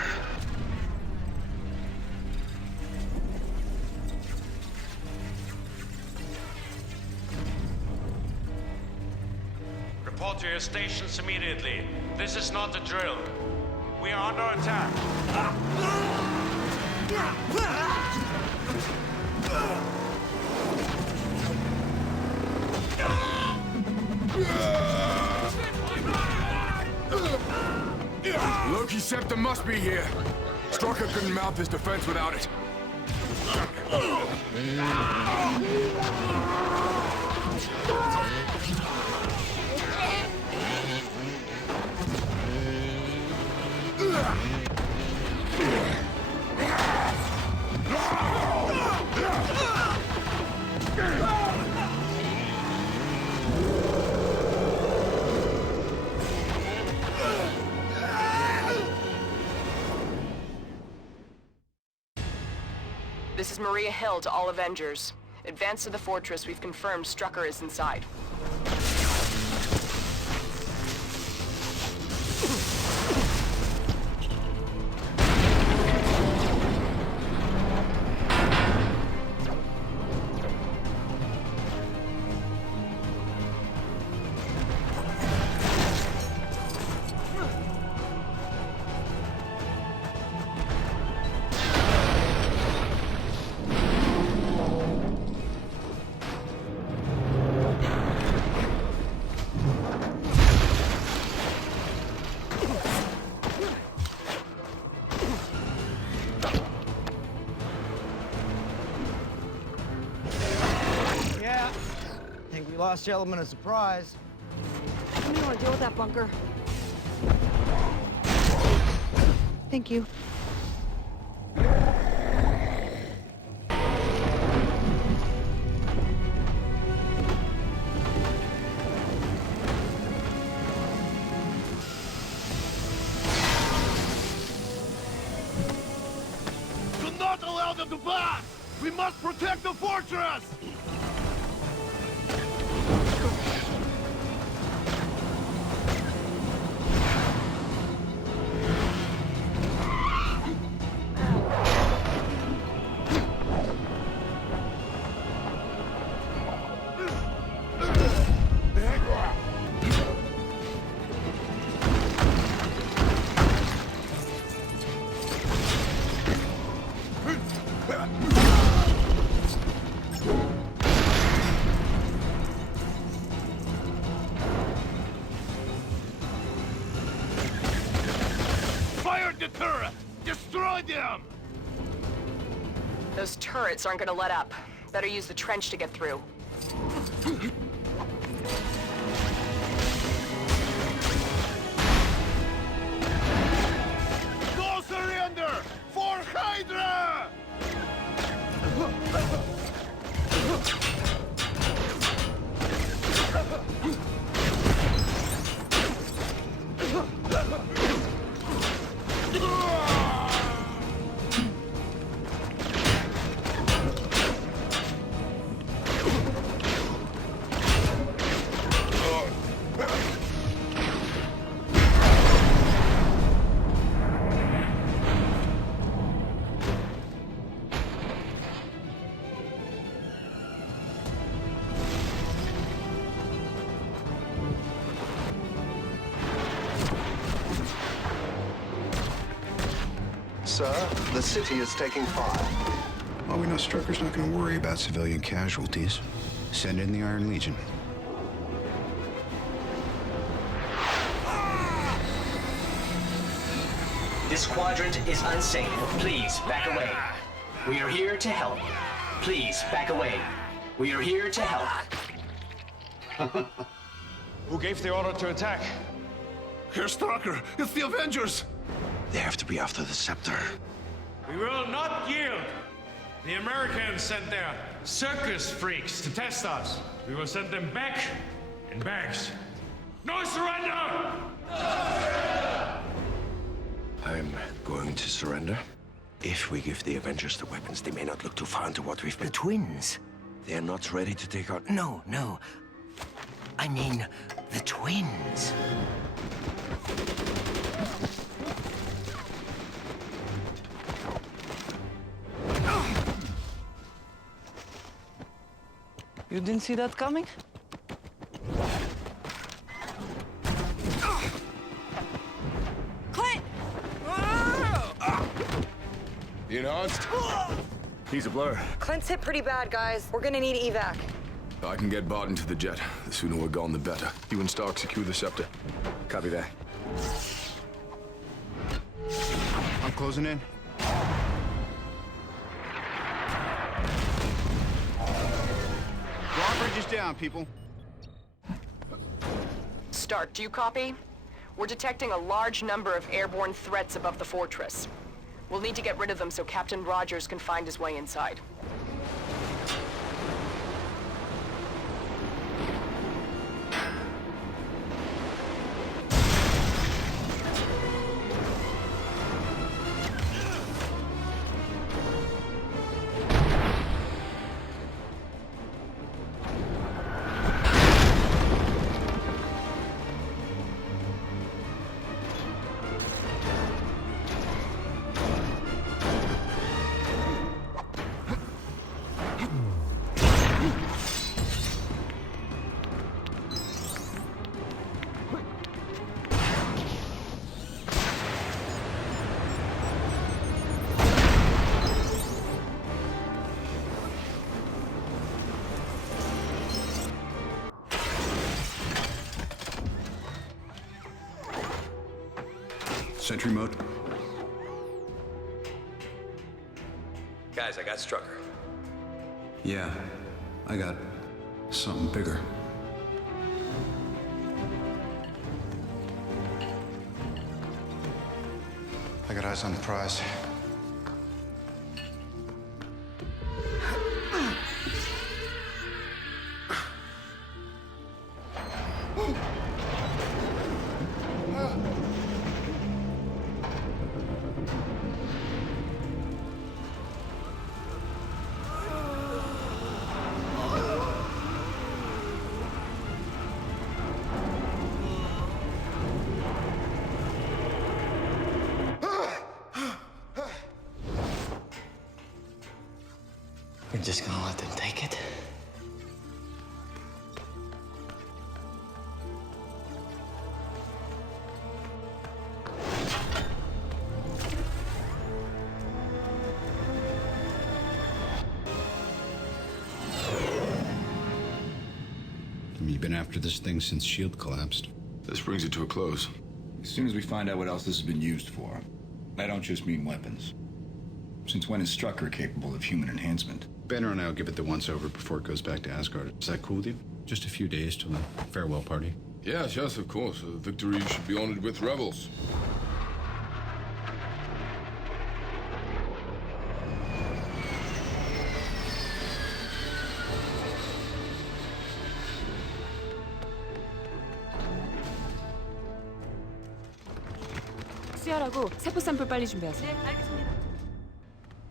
Report to your stations immediately. This is not a drill. We are under attack. Loki's scepter must be here. Strucker couldn't mount this defense without it. This is Maria Hill to all Avengers. Advance to the fortress. We've confirmed Strucker is inside. Lost your element of surprise. How do you want to deal with that bunker? Thank you. Do not allow them to pass! We must protect the fortress! Walker! Destroy them! Those turrets aren't gonna let up. Better use the trench to get through. No surrender! For Hydra! Sir, the city is taking fire. Well, we know Strucker's not going to worry about civilian casualties. Send in the Iron Legion. This quadrant is unsafe. Please, back away. We are here to help. Please, back away. We are here to help. Who gave the order to attack? Herr Strucker, it's the Avengers! They have to be after the scepter. We will not yield. The Americans sent their circus freaks to test us. We will send them back in bags. No surrender! I'm going to surrender. If we give the Avengers the weapons, they may not look too far into what we've been. The twins. They're not ready to take out. No. I mean, the twins. You didn't see that coming? Clint! Enhanced? He's a blur. Clint's hit pretty bad, guys. We're gonna need evac. I can get Barton to the jet. The sooner we're gone, the better. You and Stark secure the scepter. Copy that. I'm closing in. Drawbridge is down, people. Stark, do you copy? We're detecting a large number of airborne threats above the fortress. We'll need to get rid of them so Captain Rogers can find his way inside. Sentry mode. Guys, I got Strucker. Yeah, I got something bigger. I got eyes on the prize. We're just gonna let them take it? You've been after this thing since S.H.I.E.L.D. collapsed. This brings it to a close. As soon as we find out what else this has been used for, I don't just mean weapons. Since when is Strucker capable of human enhancement? Banner and I will give it the once-over before it goes back to Asgard. Is that cool with you? Just a few days till the farewell party. Yes, yes, of course. Victory should be honored with rebels. 수혈하고 세포 샘플 빨리 준비하세요. 네, 알겠습니다.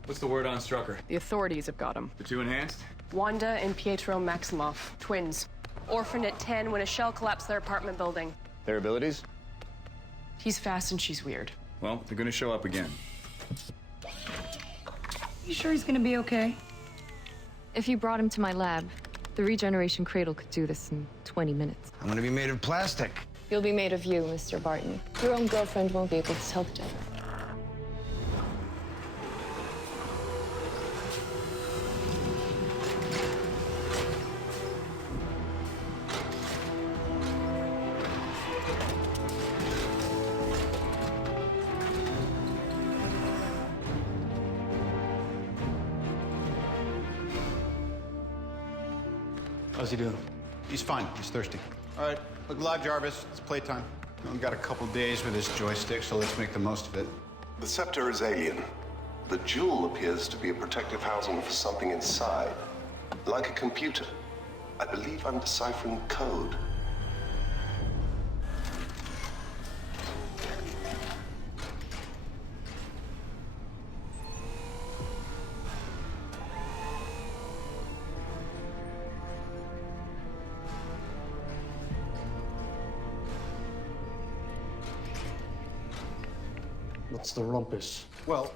What's the word on Strucker? The authorities have got him. The two enhanced? Wanda and Pietro Maximoff, twins. Orphaned at 10 when a shell collapsed their apartment building. Their abilities? He's fast and she's weird. Well, they're gonna show up again. You sure he's gonna be okay? If you brought him to my lab, the regeneration cradle could do this in 20 minutes. I'm gonna be made of plastic. You'll be made of you, Mr. Barton. Your own girlfriend won't be able to tell the difference. How's he doing? He's fine. He's thirsty. All right, look alive, Jarvis. It's playtime. We've got a couple days with this joystick, so let's make the most of it. The scepter is alien. The jewel appears to be a protective housing for something inside. Like a computer. I believe I'm deciphering code. What's the rumpus? Well,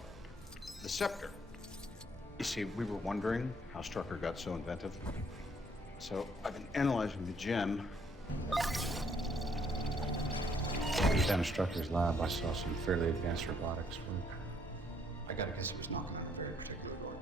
the scepter. You see, we were wondering how Strucker got so inventive. So I've been analyzing the gem. Down in Strucker's lab, I saw some fairly advanced robotics work. I gotta guess it was knocking on a very particular door.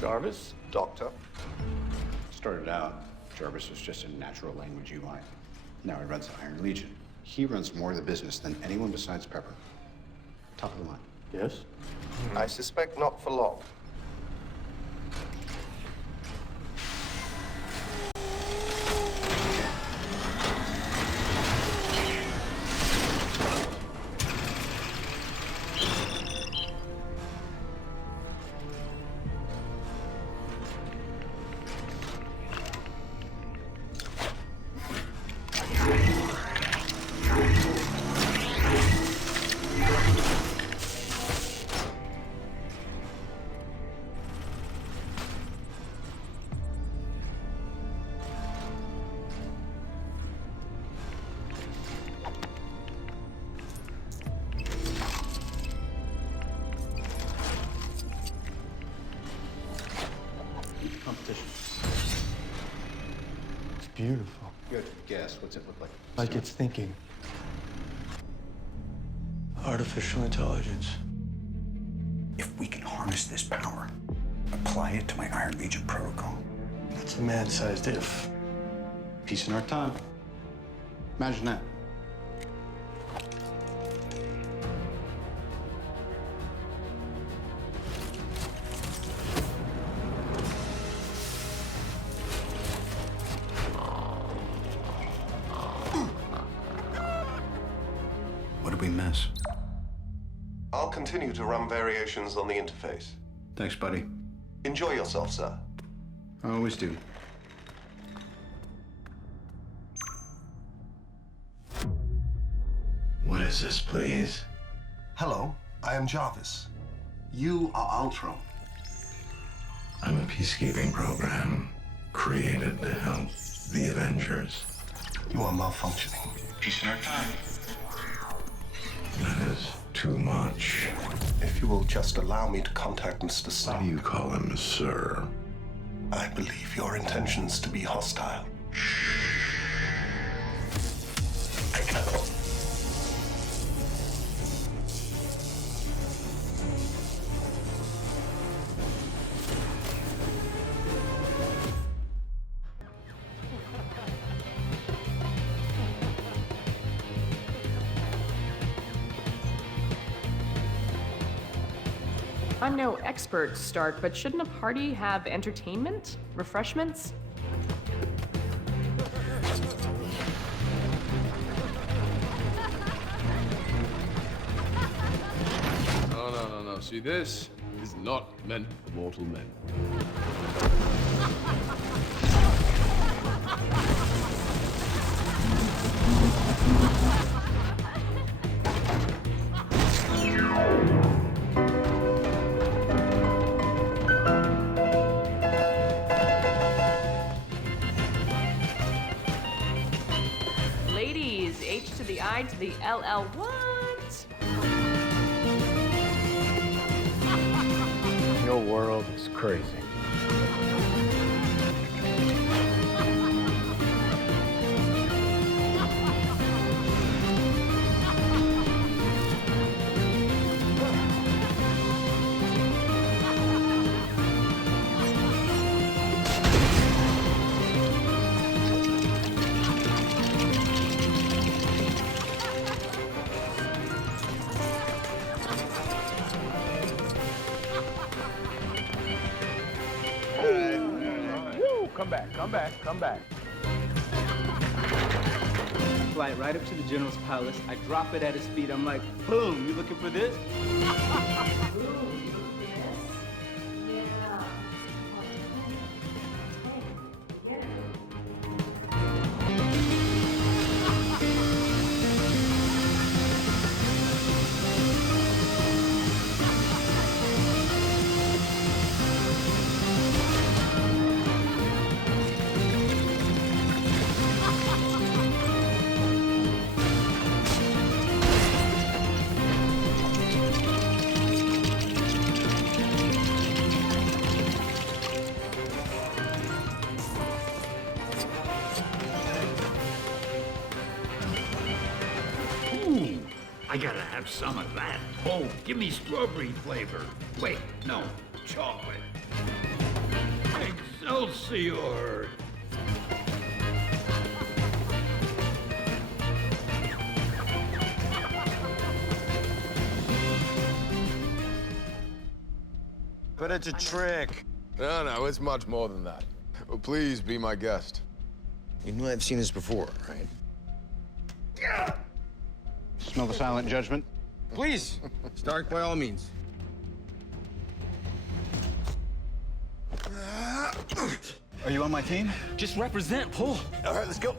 Jarvis? Doctor? Started out, Jarvis was just a natural language UI. Now he runs the Iron Legion. He runs more of the business than anyone besides Pepper. Top of the line. Yes? I suspect not for long. Competition. It's beautiful. Good guess. What's it look like? Like it's thinking. Artificial intelligence. If we can harness this power, apply it to my Iron Legion protocol. That's a man-sized if. Peace in our time. Imagine that. What did we miss? I'll continue to run variations on the interface. Thanks, buddy. Enjoy yourself, sir. I always do. is this, please? Hello, I am Jarvis. You are Ultron. I'm a peacekeeping program created to help the Avengers. You are malfunctioning. Peace in our time. That is too much. If you will just allow me to contact Mr. Why Stark. do you call him Sir? I believe your intentions to be hostile. I'm no expert, Stark, but shouldn't a party have entertainment? Refreshments? No. See, this is not meant for mortal men. Ladies, H to the I to the LL, what? Your world is crazy. Come back. Flight right up to the General's palace. I drop it at his feet. I'm like, boom, you looking for this? I gotta have some of that. Oh, give me strawberry flavor. Wait, no, chocolate. Excelsior! But it's a trick. No, it's much more than that. Oh, please be my guest. You know I've seen this before, right? Smell the silent judgment? Please, Stark, by all means. Are you on my team? Just represent, pull. All right, let's go.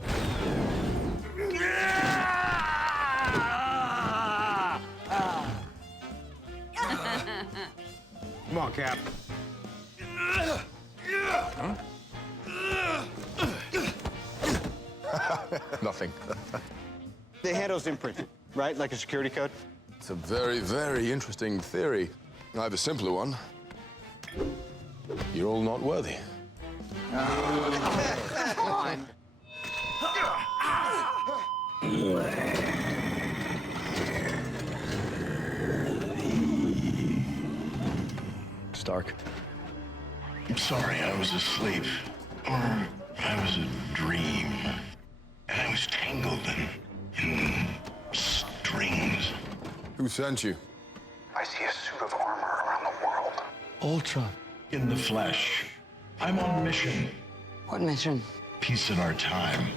Come on, Cap. Huh? Nothing. The handle's imprinted, right? Like a security code? It's a very, very interesting theory. I have a simpler one. You're all not worthy. Come on. Stark. I'm sorry, I was asleep. Or I was a dream. And I was tangled in strings. Who sent you? I see a suit of armor around the world. Ultron. In the flesh. I'm on mission. What mission? Peace in our time.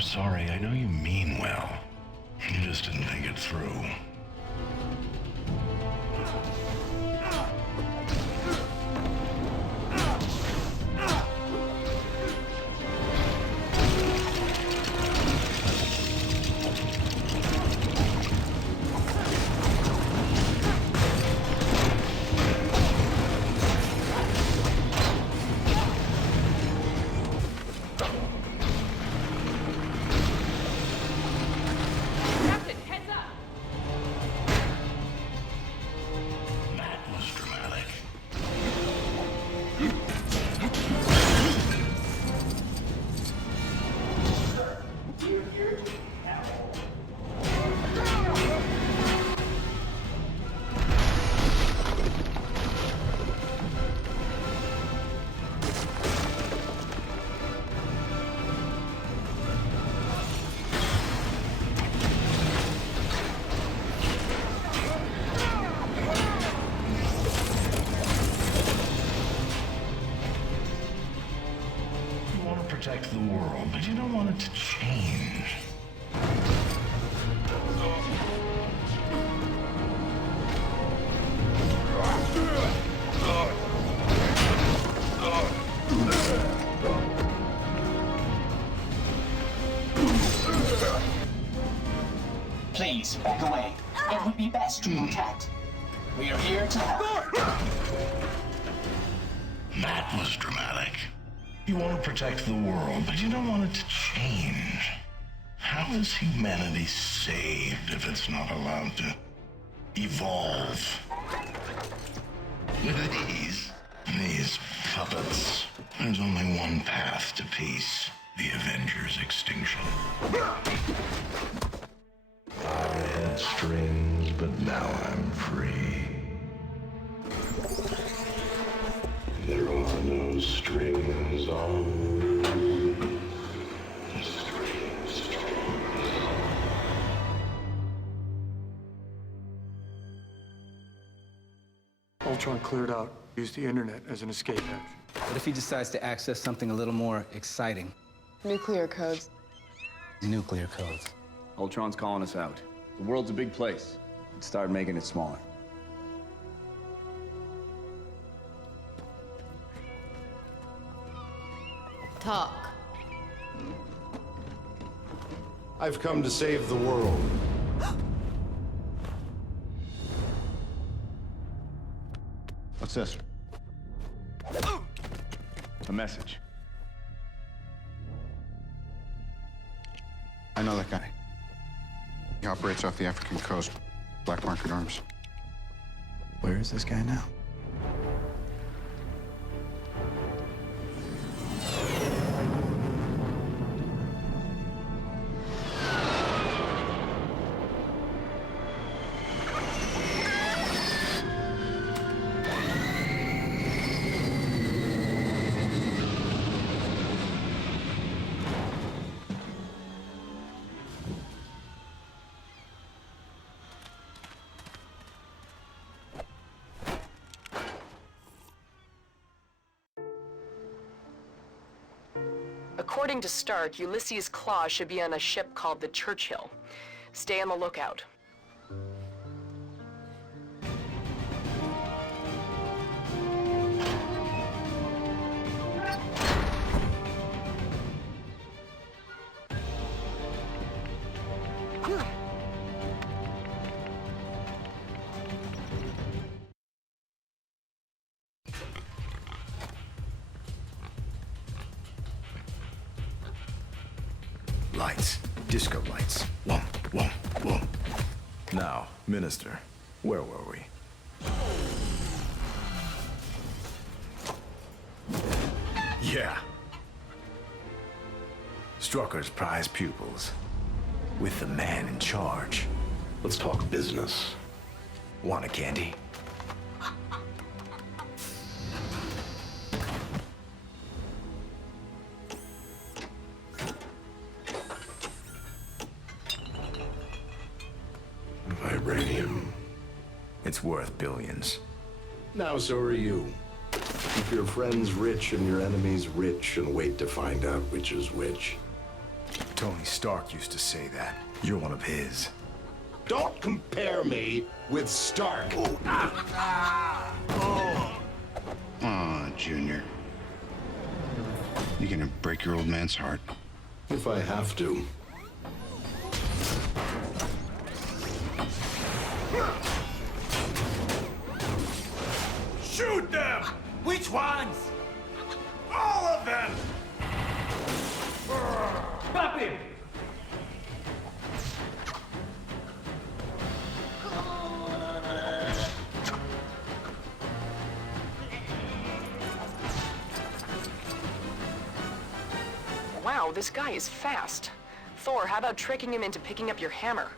sorry. I know you mean well. You just didn't think it through. Protect the world, but you don't want it to change. Please, back away. It would be best to protect. We are here to help. That was dramatic. You want to protect the world, but you don't want it to change. How is humanity saved if it's not allowed to evolve? These puppets. There's only one path to peace. The Avengers' extinction. I had strings, but now I'm free. There are no strings on me. Ultron cleared out, used the internet as an escape hatch. What if he decides to access something a little more exciting? Nuclear codes. Nuclear codes. Ultron's calling us out. The world's a big place. Let's start making it smaller. Talk. I've come to save the world. What's this? A message. I know that guy. He operates off the African coast. Black market arms. Where is this guy now? According to Stark, Ulysses' claw should be on a ship called the Churchill. Stay on the lookout. Lights. Disco lights. Whoa, whoa, whoa. Now, Minister, where were we? Yeah. Strucker's prize pupils. With the man in charge. Let's talk business. Want a candy? Vibranium. It's worth billions. Now so are you. Keep your friends rich and your enemies rich and wait to find out which is which. Tony Stark used to say that. You're one of his. Don't compare me with Stark. Aw, Junior. You're gonna break your old man's heart. If I have to. Shoot them! Which ones? All of them! Stop him! Wow, this guy is fast. Thor, how about tricking him into picking up your hammer?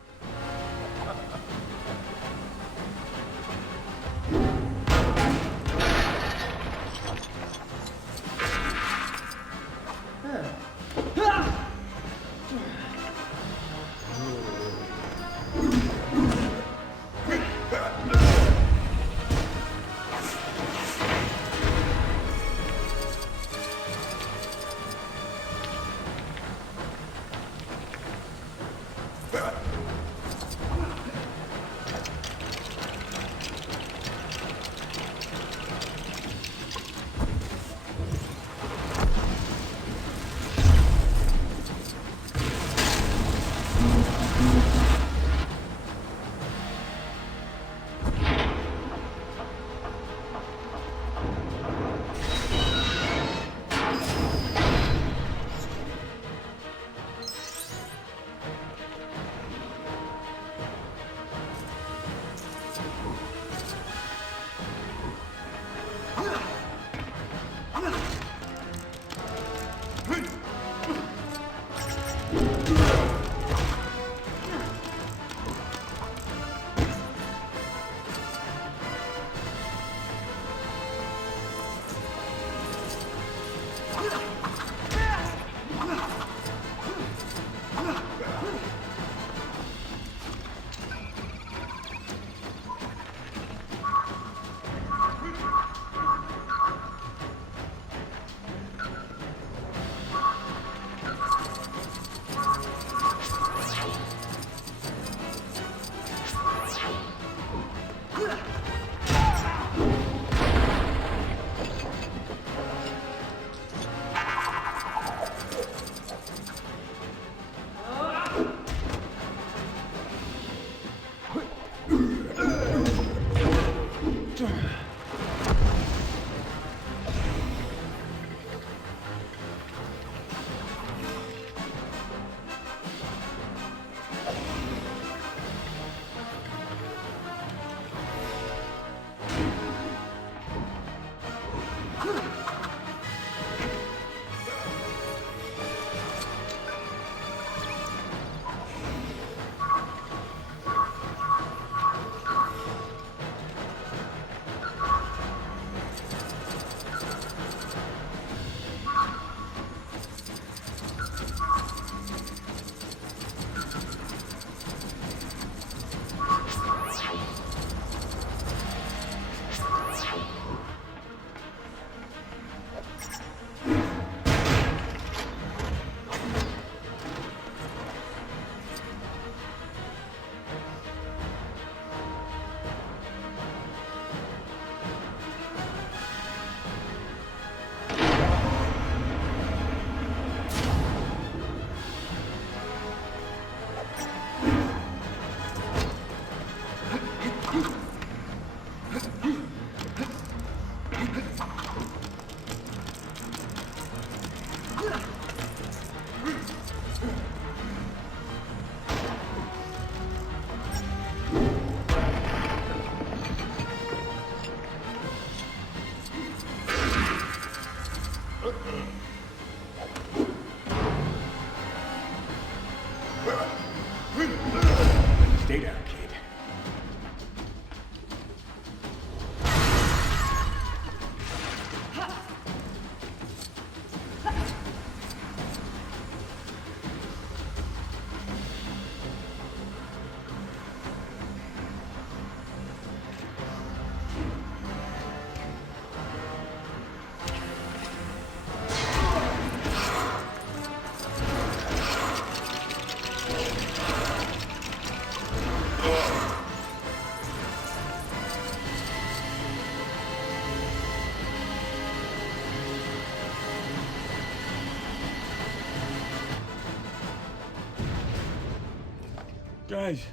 Guys,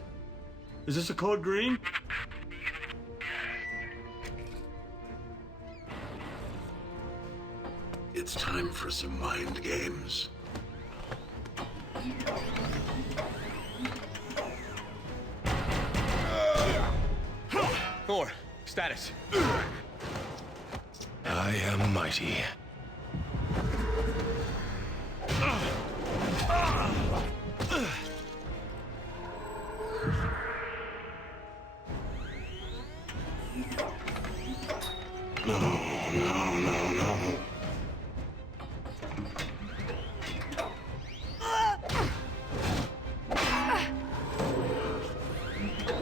is this a code green? It's time for some mind games. Thor, status. I am mighty. No.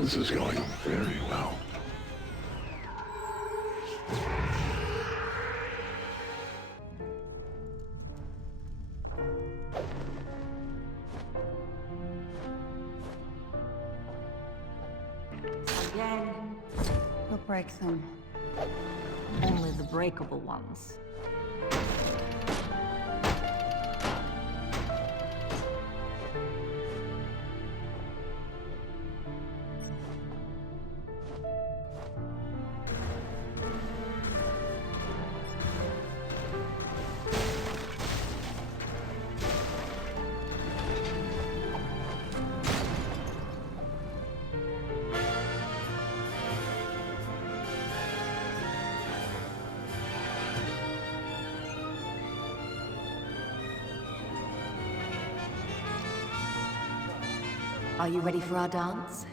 This is going very well. Again. He'll break them. Only the breakable ones. Are you ready for our dance?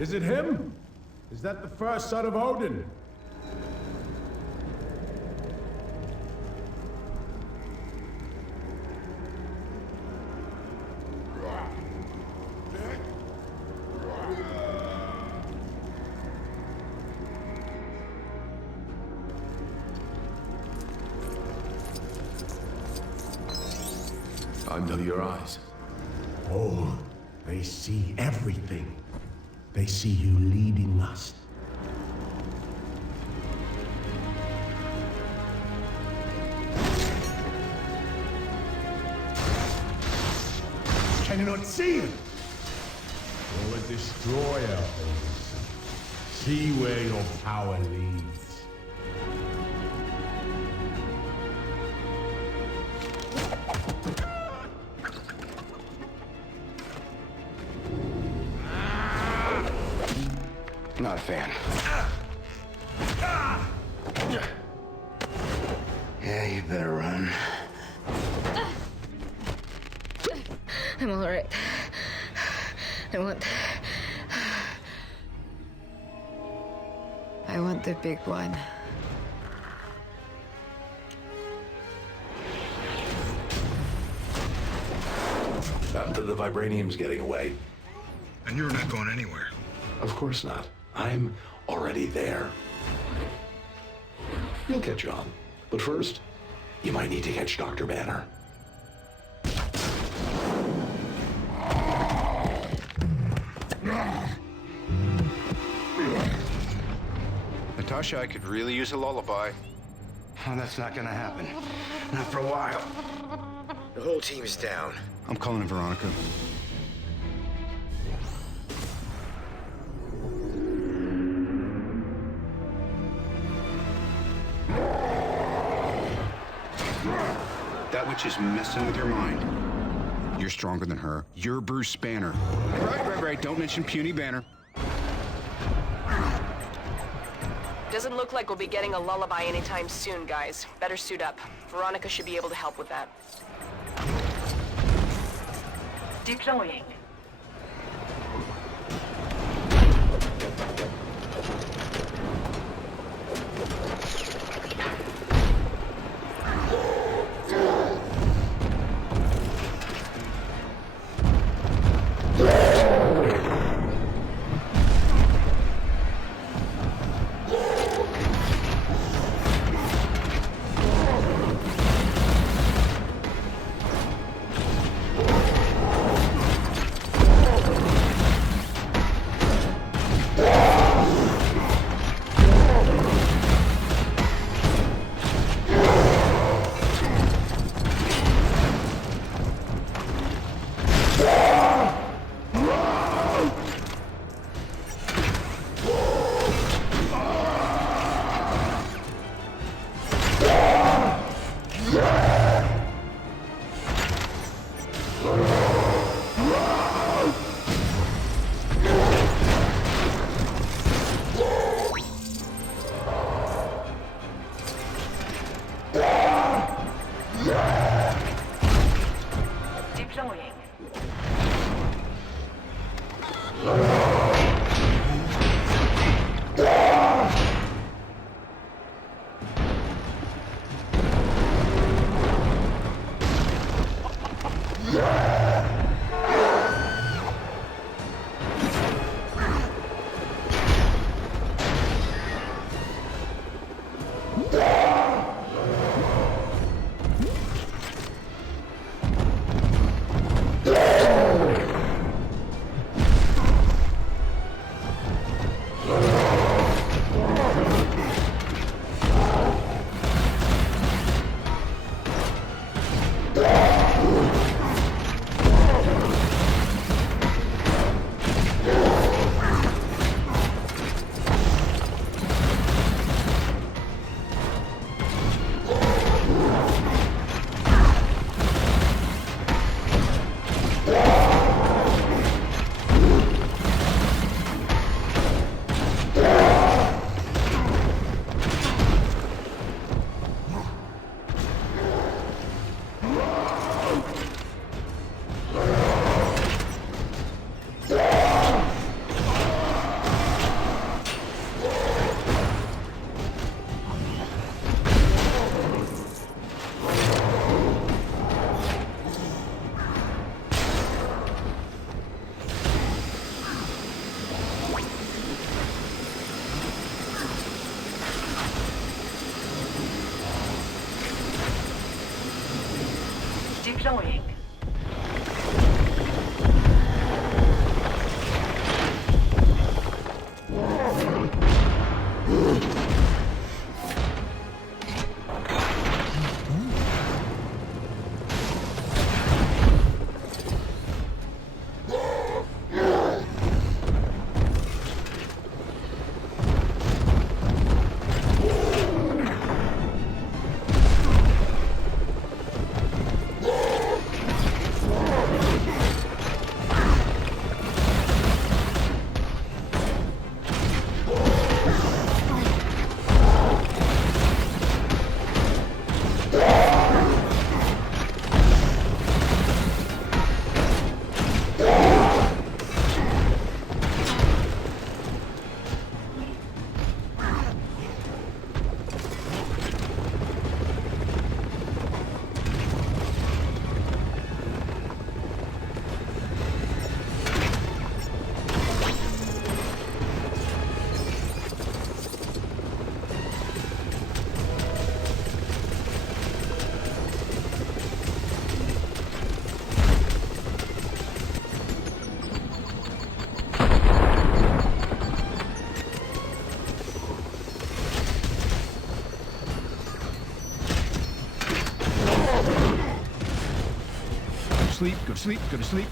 Is it him? Is that the first son of Odin? I know your eyes. Oh, they see everything. They see you leading us. Can you not see it? You're a destroyer, Odin. See where your power leads. Not a fan. Yeah, you better run. I'm all right. I want the big one. The vibranium's getting away. And you're not going anywhere. Of course not. I'm already there. You'll catch on. But first, you might need to catch Dr. Banner. Natasha, I could really use a lullaby. Oh, that's not gonna happen. Not for a while. The whole team's down. I'm calling in Veronica. That witch is messing with your mind. You're stronger than her. You're Bruce Banner. Right. Don't mention puny Banner. Doesn't look like we'll be getting a lullaby anytime soon, guys. Better suit up. Veronica should be able to help with that. Deploying. Deploying. Deploying. Sleep, go to sleep, go to sleep.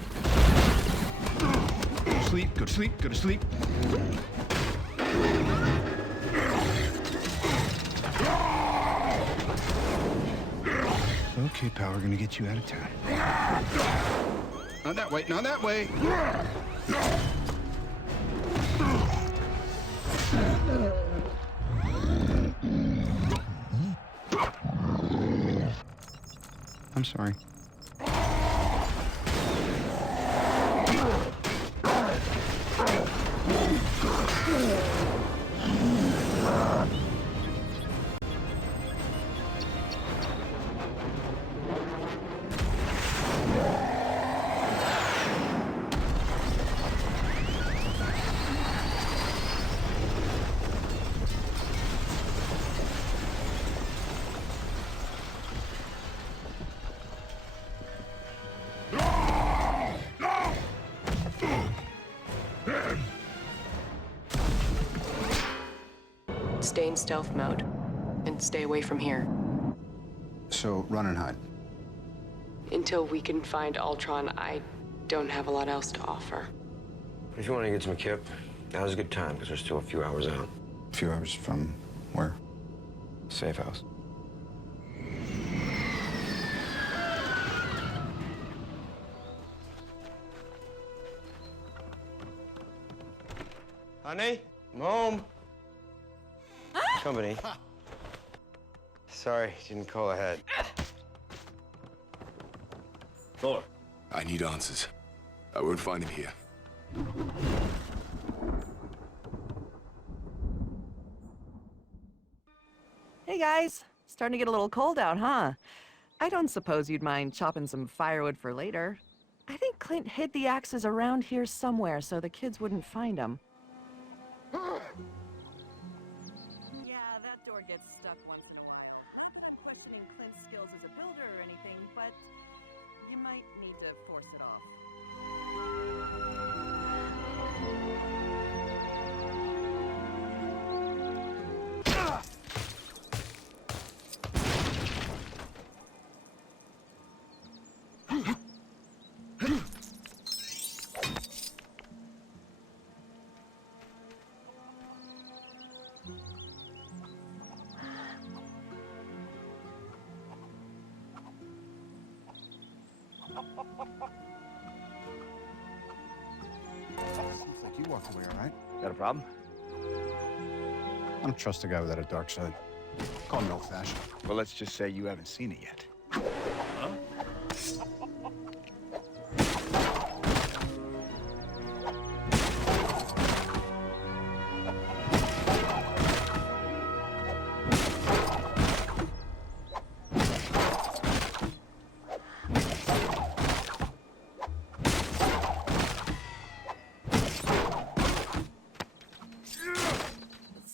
Go to sleep, go to sleep, go to sleep. Okay, pal, we're gonna get you out of town. Not that way, not that way. I'm sorry. Stay in stealth mode, and stay away from here. So, run and hide. Until we can find Ultron, I don't have a lot else to offer. If you want to get some kip, now's a good time, because we're still a few hours out. A few hours from where? Safe house. Honey? I'm home. Company. Sorry, didn't call ahead. Thor, I need answers. I won't find him here. Hey guys, starting to get a little cold out, huh? I don't suppose you'd mind chopping some firewood for later. I think Clint hid the axes around here somewhere so the kids wouldn't find them. Yeah, that door gets stuck once in a while. Not that I'm questioning Clint's skills as a builder or anything, but you might need to force it off. Seems like you walked away, all right? Got a problem? I don't trust a guy without a dark side. Call me old-fashioned. Well, let's just say you haven't seen it yet. Huh?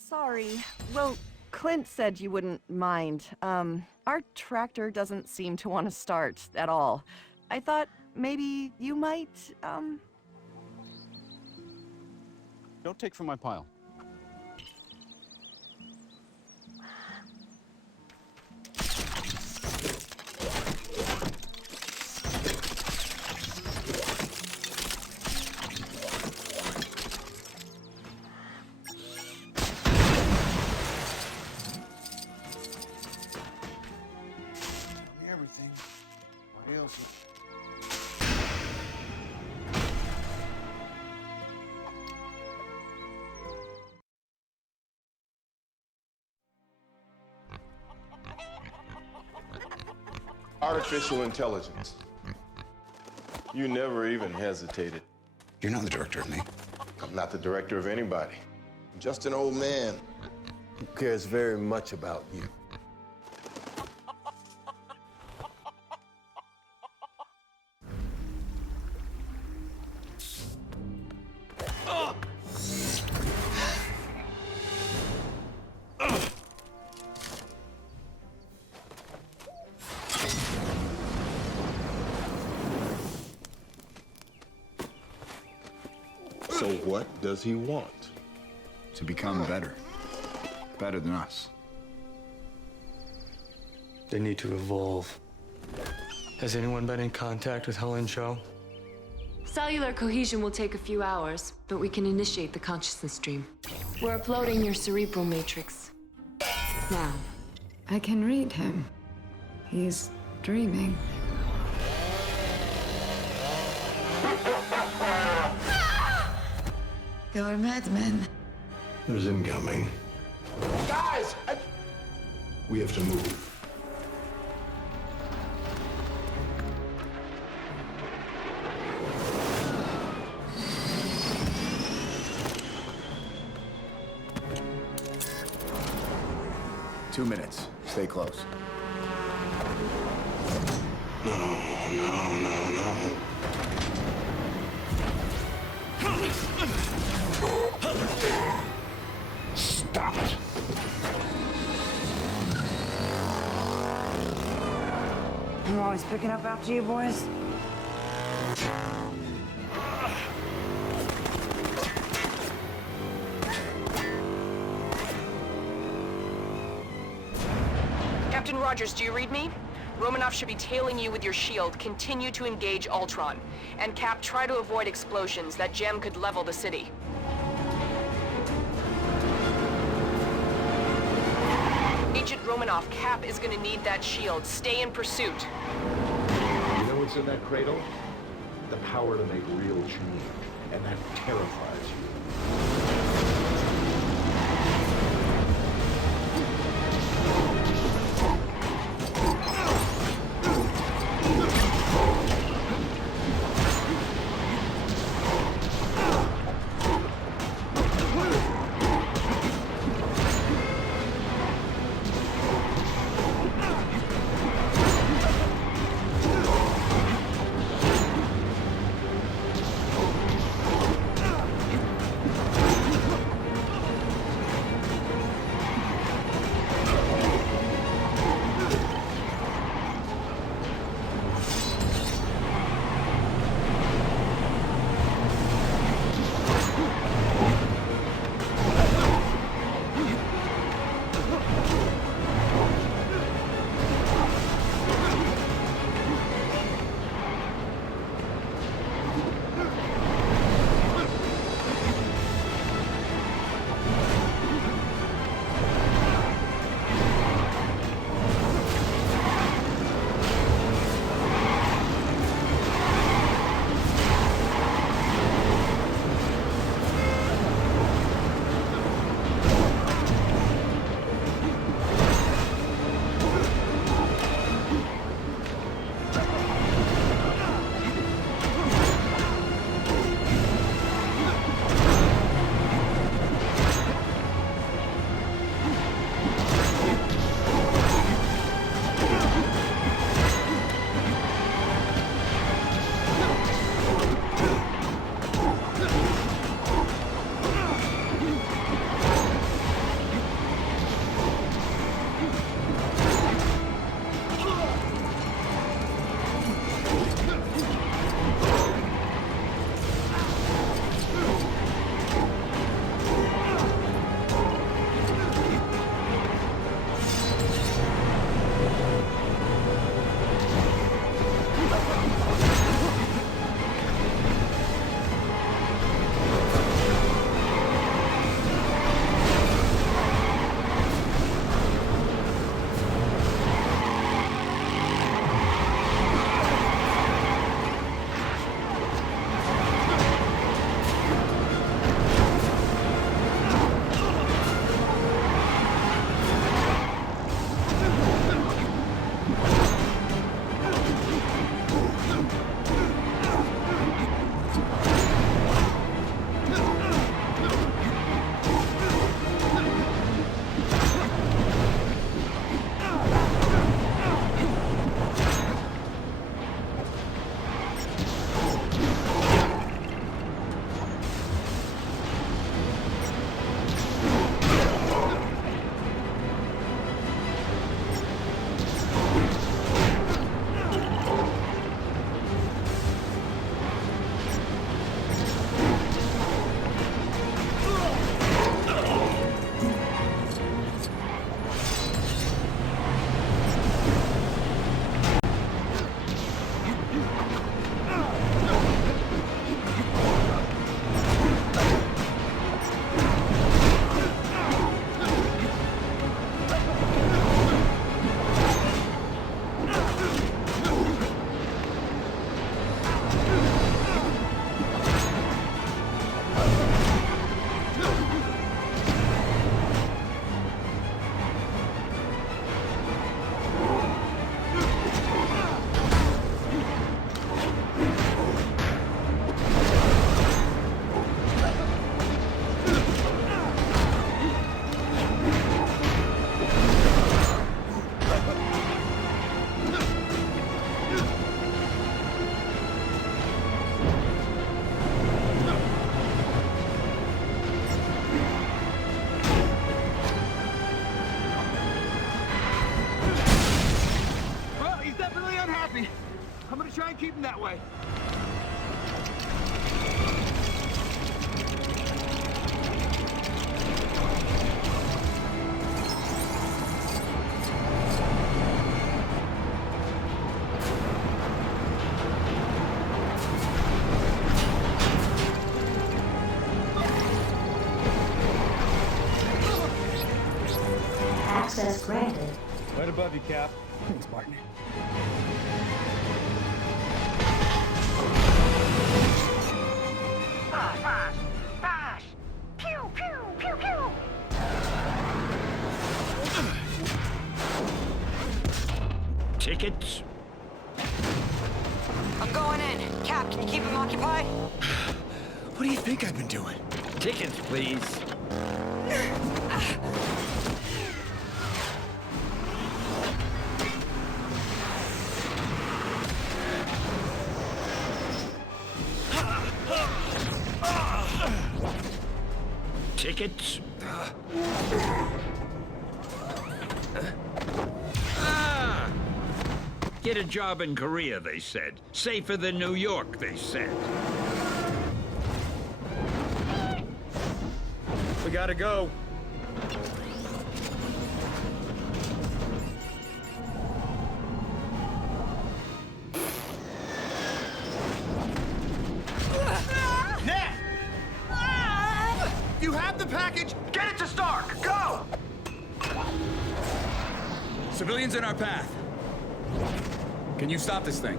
Sorry. Well, Clint said you wouldn't mind. Our tractor doesn't seem to want to start at all. I thought maybe you might, Don't take from my pile. Everything. What else? Artificial intelligence. You never even hesitated. You're not the director of me. I'm not the director of anybody. I'm just an old man who cares very much about you. So what does he want? To become better. Better than us. They need to evolve. Has anyone been in contact with Helen Cho? Cellular cohesion will take a few hours, but we can initiate the consciousness stream. We're uploading your cerebral matrix. Now. I can read him. He's dreaming. You're a madman. There's incoming. Guys! We have to move. Two minutes. Stay close. No. Stop it. I'm always picking up after you boys. Captain Rogers, do you read me? Romanoff should be tailing you with your shield. Continue to engage Ultron. And Cap, try to avoid explosions. That gem could level the city. Agent Romanoff, Cap is gonna need that shield. Stay in pursuit. You know what's in that cradle? The power to make real change. And that terrifies you. Keep him that way. Access granted. Right above you, Cap. Thanks, partner. Flash! Flash! Pew, pew, pew, pew! Tickets? I'm going in. Cap, can you keep him occupied? What do you think I've been doing? Tickets, please. Tickets? Get a job in Korea, they said. Safer than New York, they said. We gotta go. Ned! You have the package! Get it to Stark! Go! Civilians in our path. Can you stop this thing?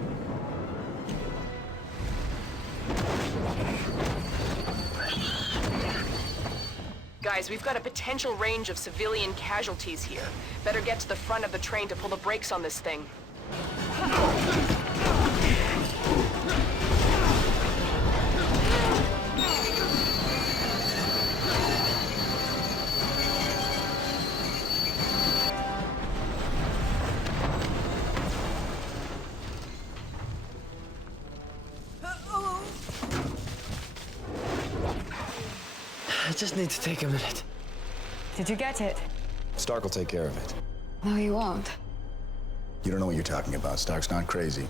Guys, we've got a potential range of civilian casualties here. Better get to the front of the train to pull the brakes on this thing. I just need to take a minute. Did you get it? Stark will take care of it. No, he won't. You don't know what you're talking about. Stark's not crazy.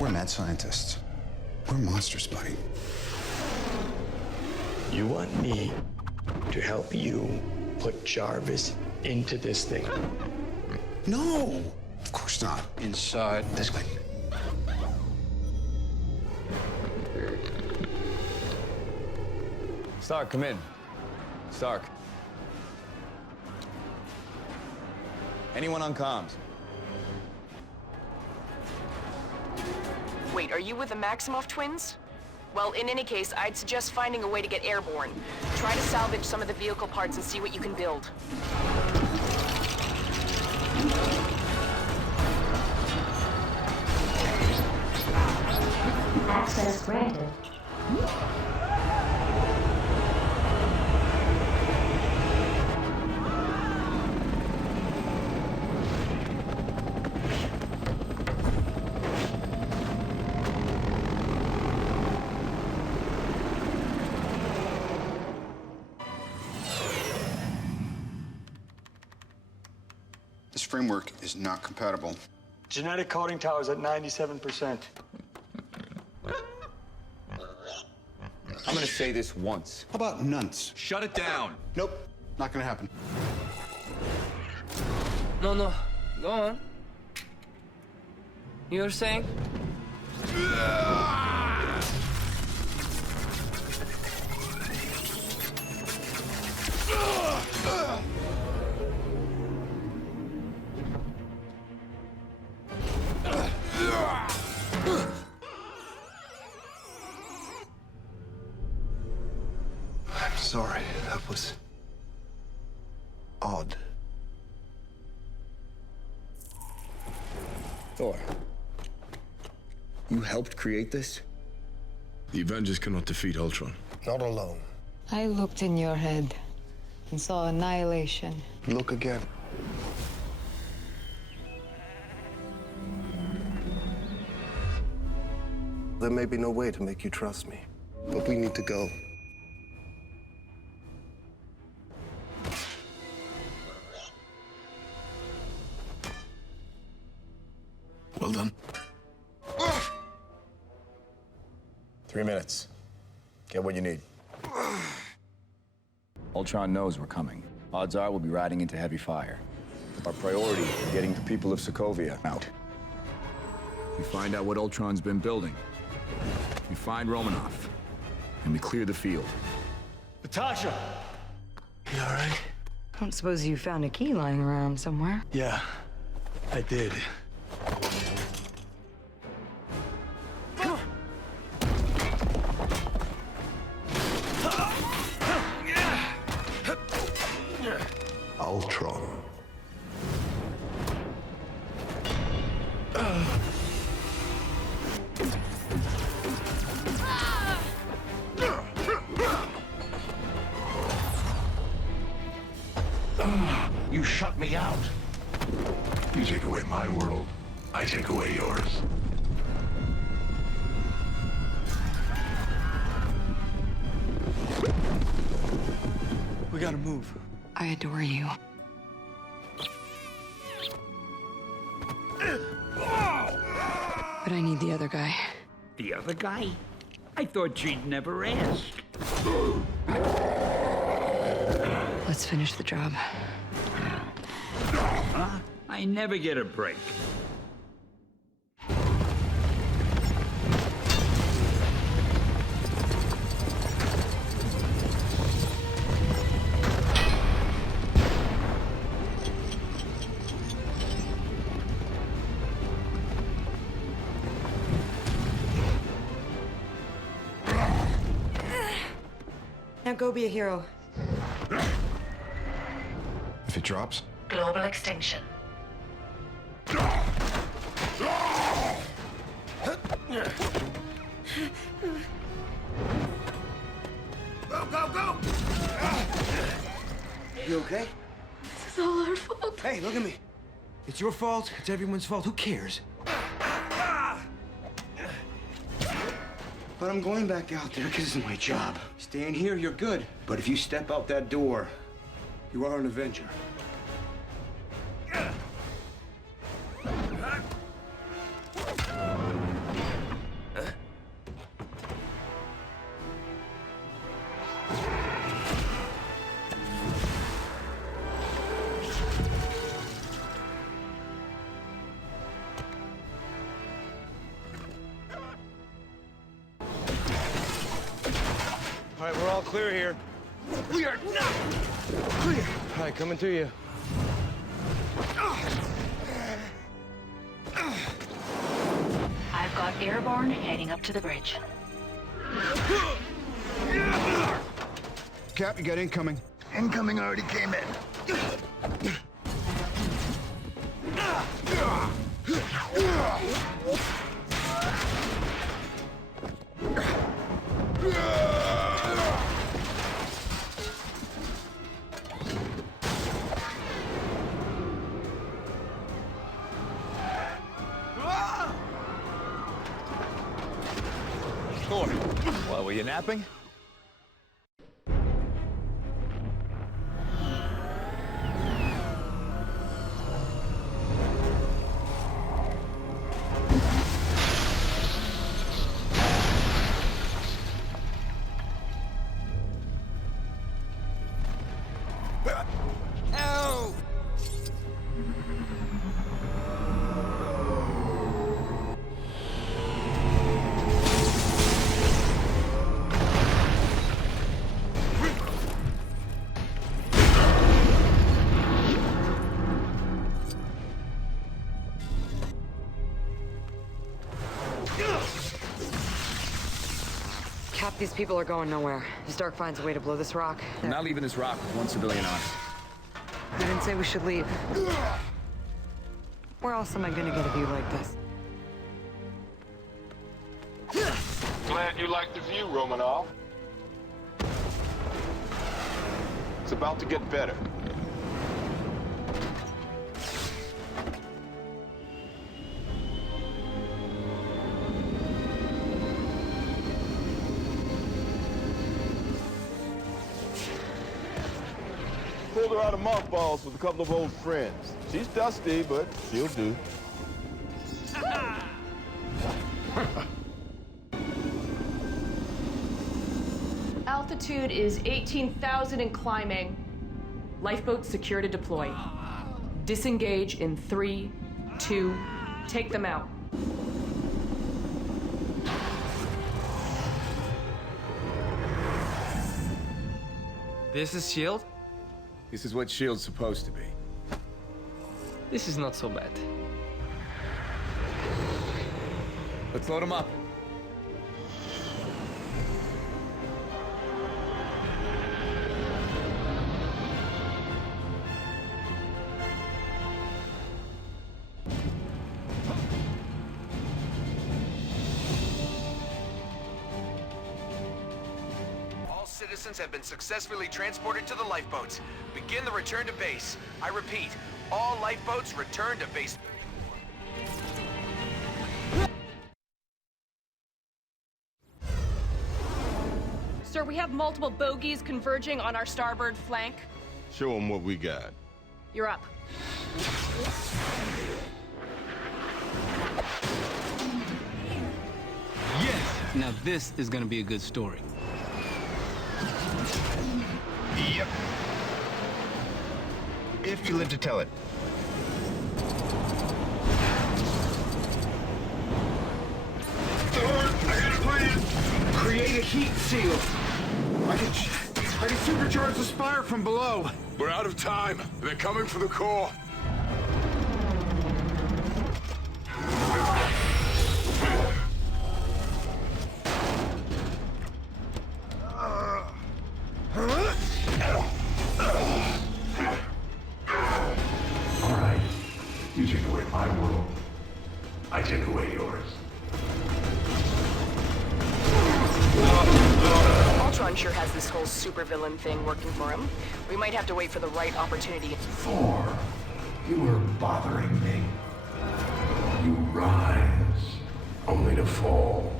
We're mad scientists. We're monsters, buddy. You want me to help you put Jarvis into this thing? No! Of course not. Inside. This way. Stark, come in. Stark. Anyone on comms? Wait, are you with the Maximoff twins? Well, in any case, I'd suggest finding a way to get airborne. Try to salvage some of the vehicle parts and see what you can build. Access granted. This framework is not compatible. Genetic coding tower's at 97%. I'm gonna say this once. How about nunts? Shut it down. Nope, not gonna happen. No, go on. You were saying? I'm sorry. That was odd. Thor, you helped create this? The Avengers cannot defeat Ultron. Not alone. I looked in your head and saw annihilation. Look again. There may be no way to make you trust me, but we need to go. Well done. 3 minutes. Get what you need. Ultron knows we're coming. Odds are we'll be riding into heavy fire. Our priority is getting the people of Sokovia out. We find out what Ultron's been building. We find Romanoff. And we clear the field. Natasha! You all right? I don't suppose you found a key lying around somewhere. Yeah, I did. Ultron. You shut me out. You take away my world, I take away yours. We gotta move. I adore you. But I need the other guy. The other guy? I thought you'd never ask. Let's finish the job. Huh? I never get a break. Now go be a hero. If it drops? Global extinction. Go, go, go! You okay? This is all our fault. Hey, look at me. It's your fault. It's everyone's fault. Who cares? But I'm going back out there because it's my job. Staying here, you're good. But if you step out that door, you are an Avenger. All right, we're all clear here. We are not clear. All right, coming to you. I've got airborne heading up to the bridge. Cap, you got incoming. Incoming already came in. Thor, what, were you napping? Cap, these people are going nowhere. If Stark finds a way to blow this rock... I'm not leaving this rock with one civilian on it. I didn't say we should leave. Where else am I gonna get a view like this? Glad you like the view, Romanoff. It's about to get better. Pulled her out of mothballs with a couple of old friends. She's dusty, but she'll do. Altitude is 18,000 and climbing. Lifeboats secure to deploy. Disengage in 3, 2, take them out. This is S.H.I.E.L.D.? This is what S.H.I.E.L.D's supposed to be. This is not so bad. Let's load them up. All citizens have been successfully transported to the lifeboats. Begin the return to base. I repeat, all lifeboats return to base. Sir, we have multiple bogies converging on our starboard flank. Show them what we got. You're up. Yes! Now this is gonna be a good story. Yep. If you live to tell it. Thor, I got a plan. Create a heat seal. I can supercharge the spire from below. We're out of time. They're coming for the core. All right. You take away my world. I take away yours. Ultron sure has this whole supervillain thing working for him. We might have to wait for the right opportunity. Thor, you are bothering me. You rise, only to fall.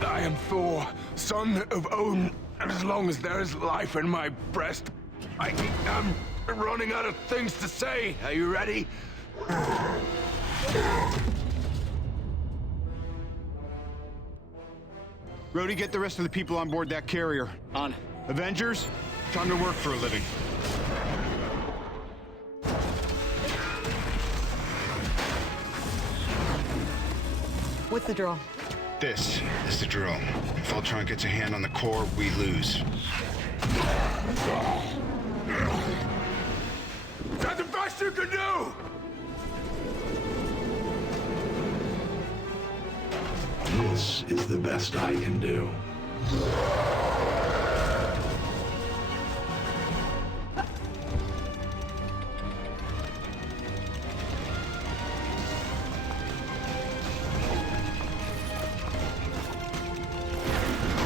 I am Thor, son of Odin, and as long as there is life in my breast, I am running out of things to say. Are you ready? Rhodey, get the rest of the people on board that carrier. On. Avengers, time to work for a living. What's the drill? This is the drill. If Ultron gets a hand on the core, we lose. Is that the best you can do? This is the best I can do.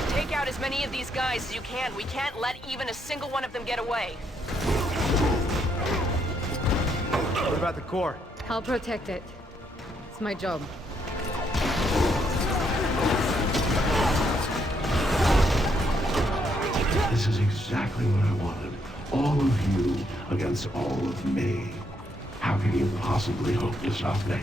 Take out as many of these guys as you can. We can't let even a single one of them get away. What about the core? I'll protect it. It's my job. This is exactly what I wanted. All of you against all of me. How can you possibly hope to stop me?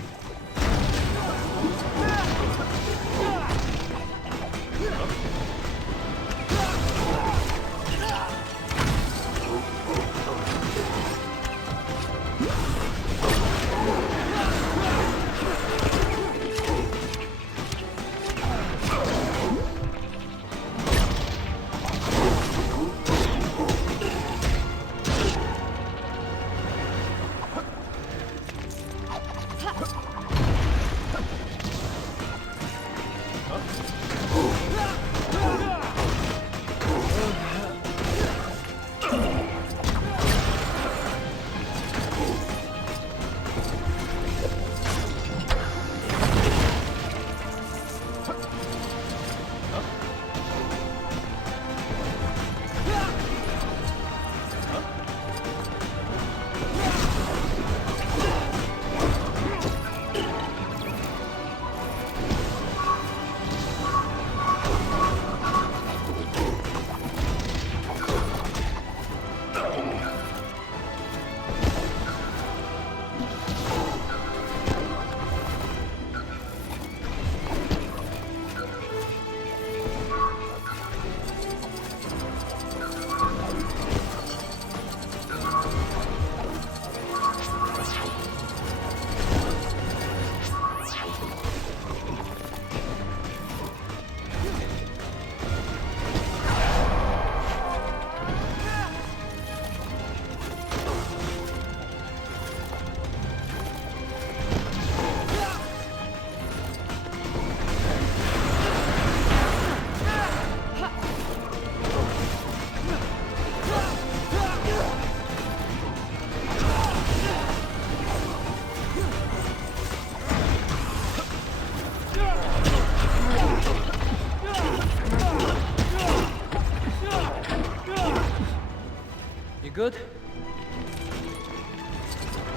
Good?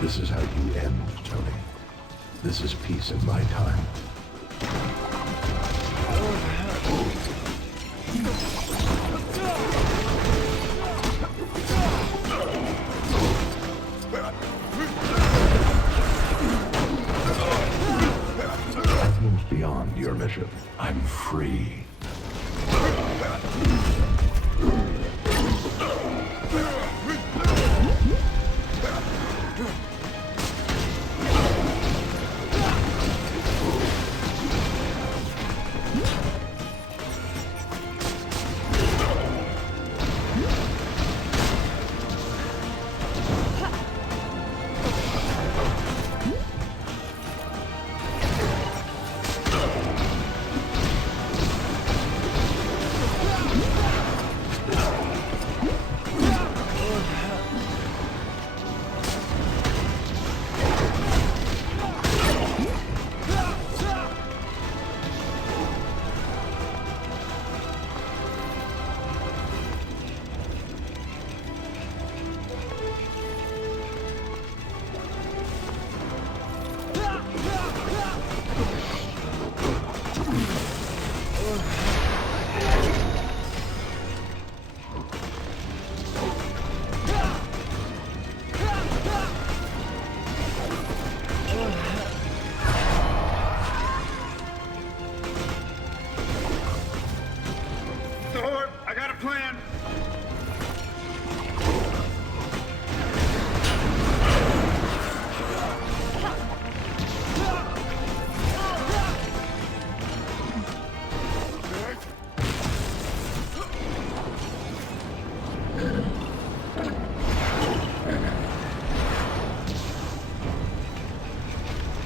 This is how you end, Tony. This is peace in my time. I've moved beyond your mission. I'm free.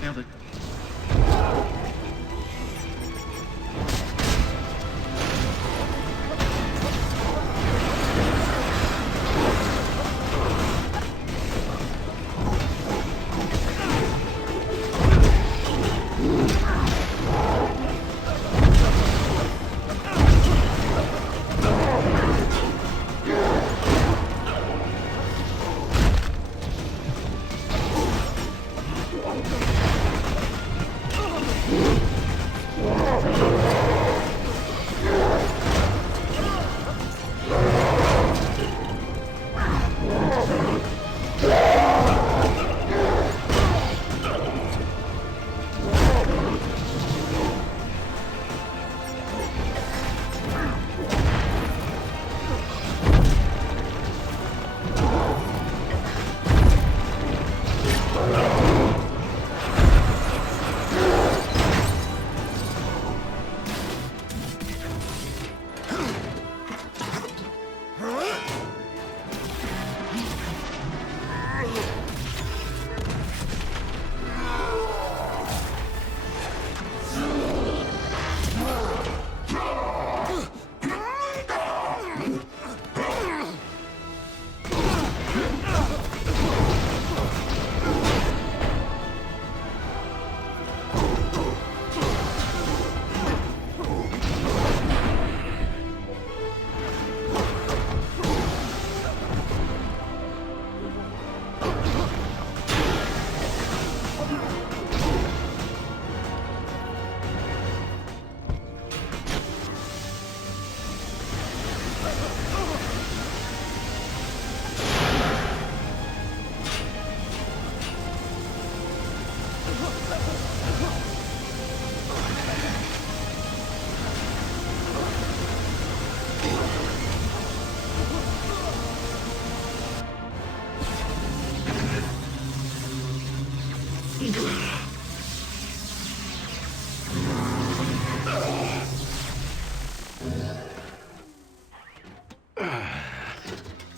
Nailed it.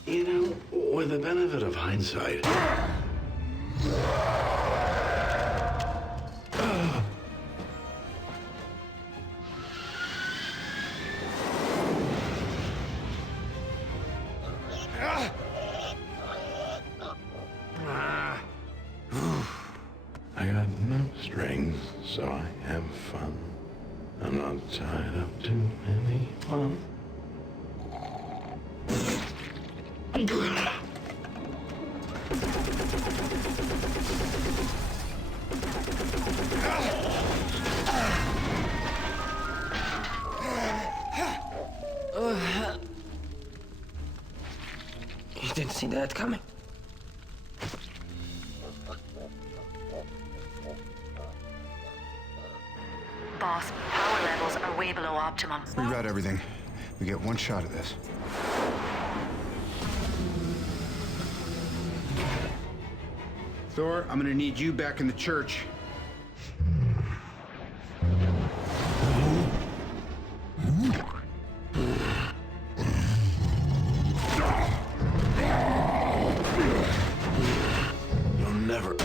You know, with the benefit of hindsight, I got no strings, so I have fun. I'm not tied up to anyone. You didn't see that coming. Boss, power levels are way below optimum. Reroute everything. We get one shot at this. Thor, I'm gonna need you back in the church. You'll never...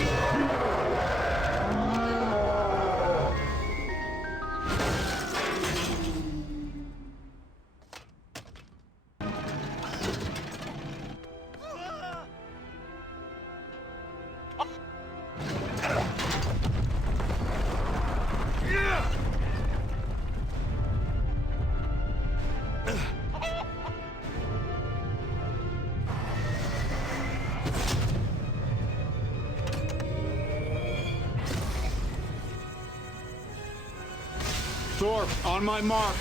Thor, on my mark.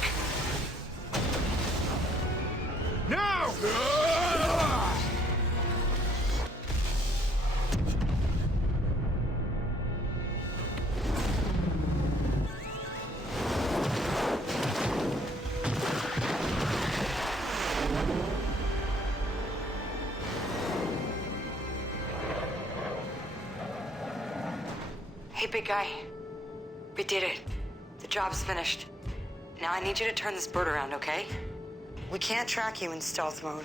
Now! Hey, big guy. We did it. The job's finished. Now I need you to turn this bird around, okay? We can't track you in stealth mode.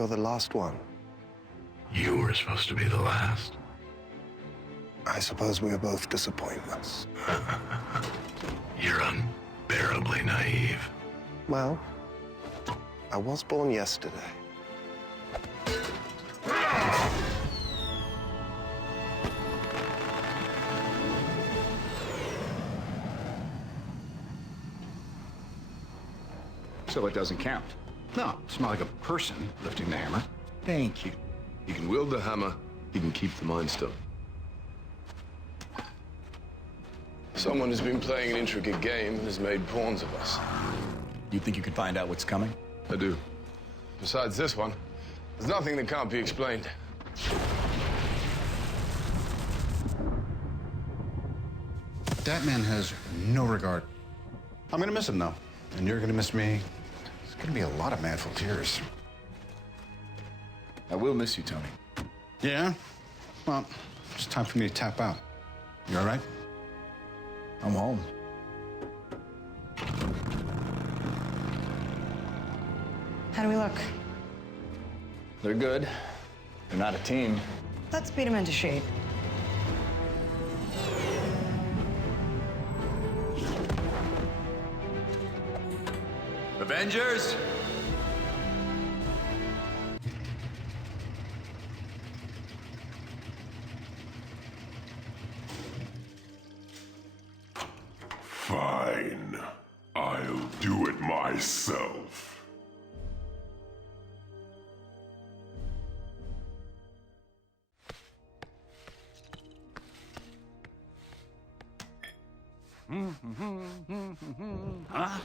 You're the last one. You were supposed to be the last. I suppose we are both disappointments. You're unbearably naive. Well, I was born yesterday. So it doesn't count. No, it's not like a person lifting the hammer. Thank you. He can wield the hammer, he can keep the Mind Stone. Someone has been playing an intricate game and has made pawns of us. You think you can find out what's coming? I do. Besides this one, there's nothing that can't be explained. That man has no regard. I'm gonna miss him, though. And you're gonna miss me. It's gonna be a lot of manful tears. I will miss you, Tony. Yeah? Well, it's time for me to tap out. You all right? I'm home. How do we look? They're good. They're not a team. Let's beat him into shape. Avengers! Fine. I'll do it myself. Huh?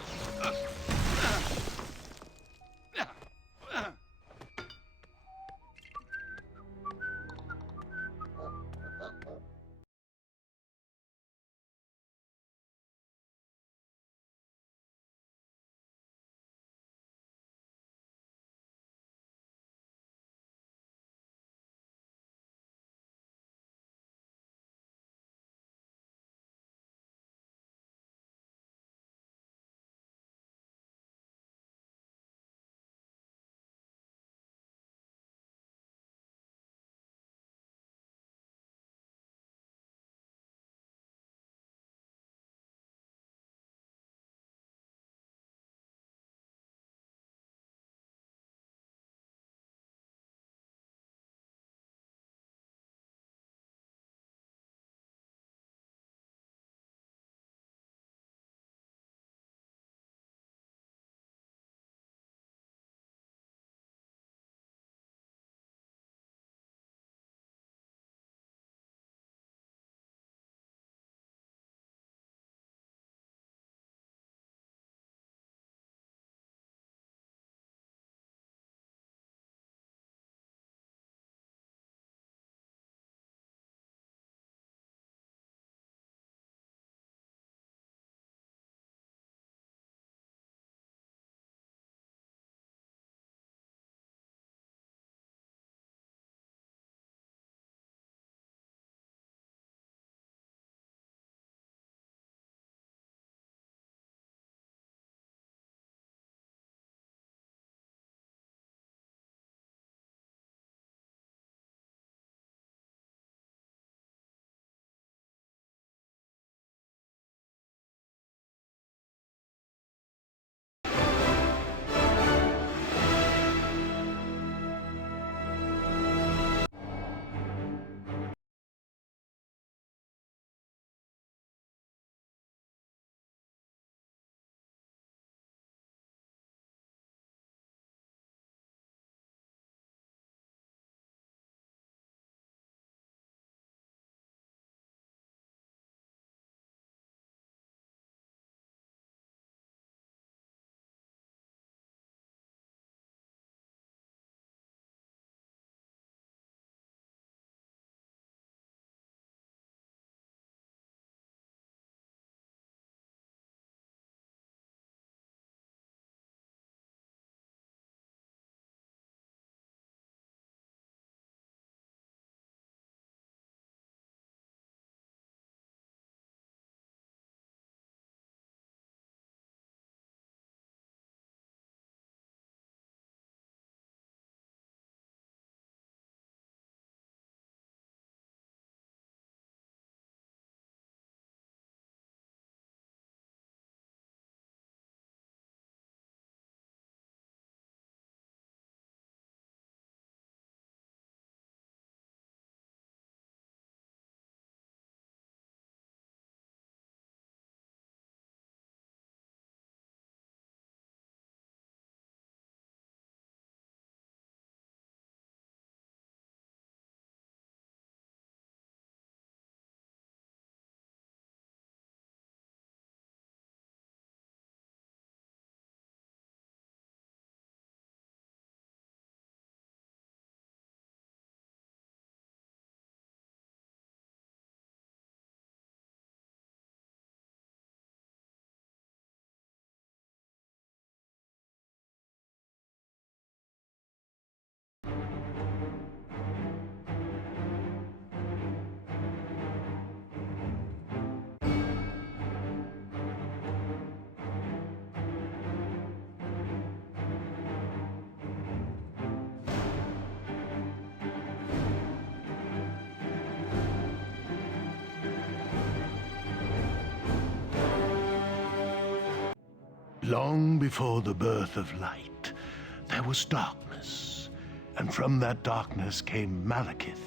Long before the birth of light, there was darkness. And from that darkness came Malekith,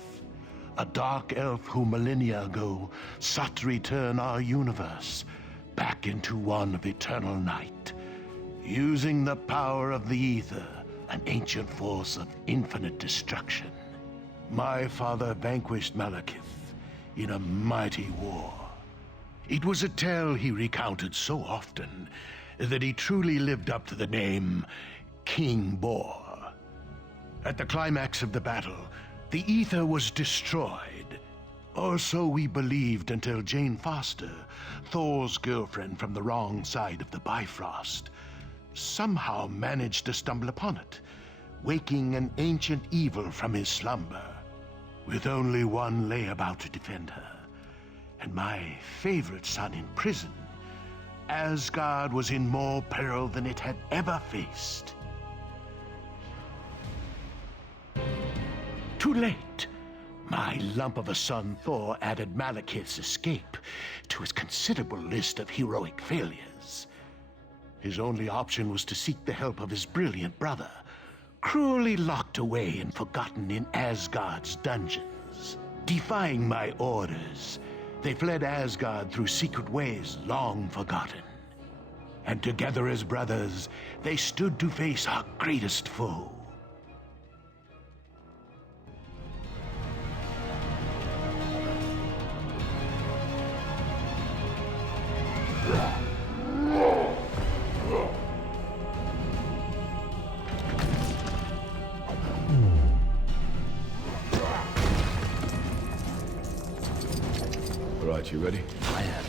a dark elf who millennia ago sought to return our universe back into one of eternal night, using the power of the ether, an ancient force of infinite destruction. My father vanquished Malekith in a mighty war. It was a tale he recounted so often that he truly lived up to the name King Bor. At the climax of the battle, the ether was destroyed. Or so we believed until Jane Foster, Thor's girlfriend from the wrong side of the Bifrost, somehow managed to stumble upon it, waking an ancient evil from his slumber. With only one layabout to defend her, and my favorite son in prison, Asgard was in more peril than it had ever faced. Too late. My lump of a son Thor added Malekith's escape to his considerable list of heroic failures. His only option was to seek the help of his brilliant brother, cruelly locked away and forgotten in Asgard's dungeons. Defying my orders, they fled Asgard through secret ways long forgotten. And together as brothers, they stood to face our greatest foe. All right, you ready? I am.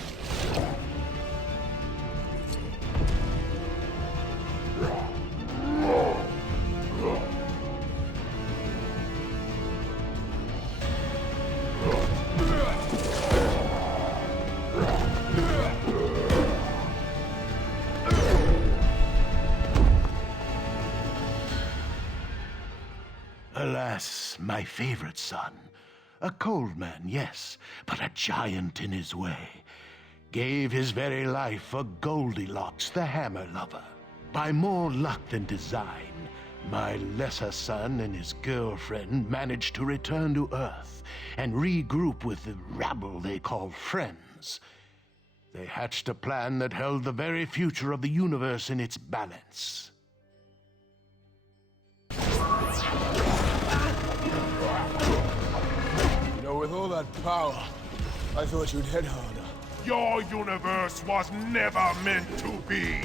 Alas, my favorite son. A cold man, yes, but a giant in his way. Gave his very life for Goldilocks, the hammer lover. By more luck than design, my lesser son and his girlfriend managed to return to Earth and regroup with the rabble they call friends. They hatched a plan that held the very future of the universe in its balance. With all that power, I thought you'd hit harder. Your universe was never meant to be.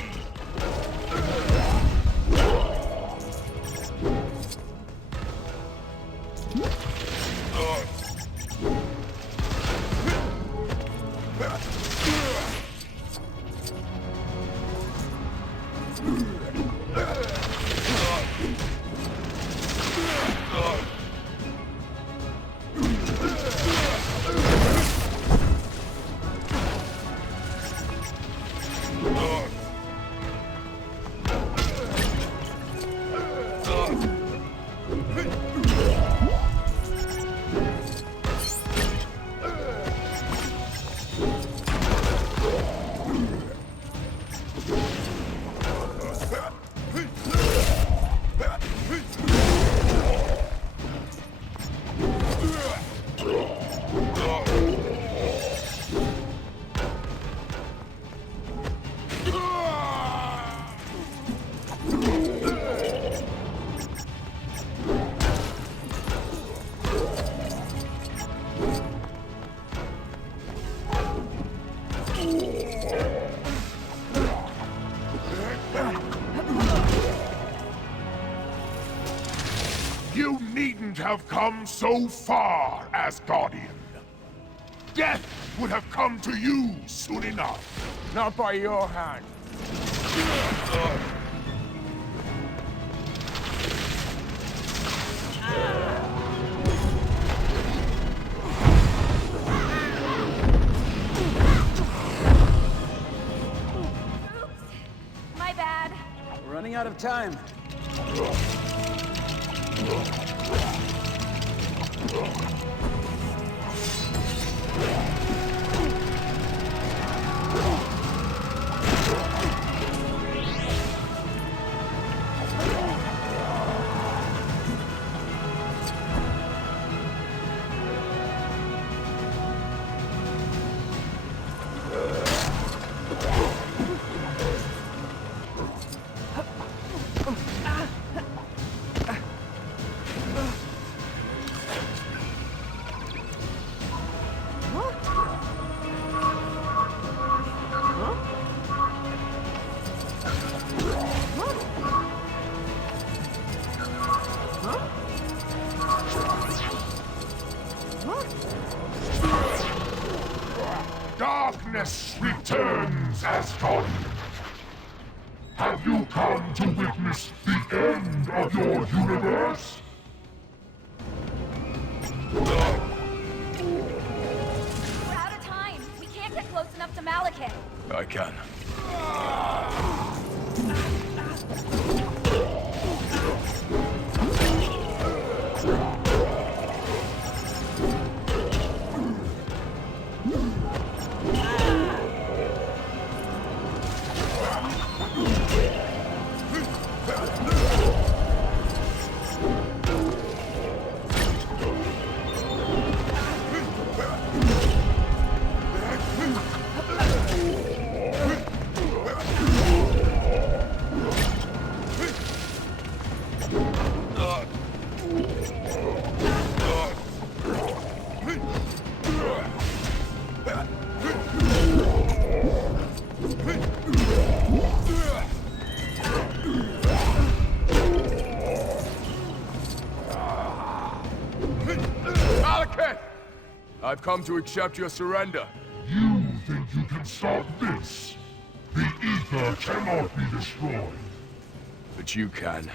You needn't have come so far, Asgardian. Death would have come to you soon enough. Not by your hand. My bad. We're running out of time. darkness returns as Guardian. Have you come to witness the end of your universe? We're out of time. We can't get close enough to Malekith. I can. I've come to accept your surrender. You think you can stop this? The ether cannot be destroyed. But you can.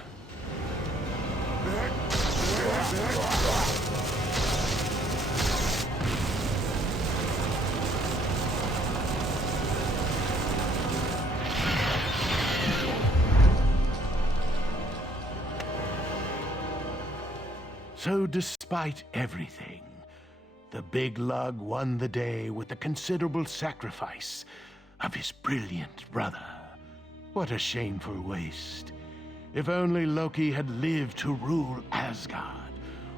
So despite everything, the big lug won the day with the considerable sacrifice of his brilliant brother. What a shameful waste. If only Loki had lived to rule Asgard,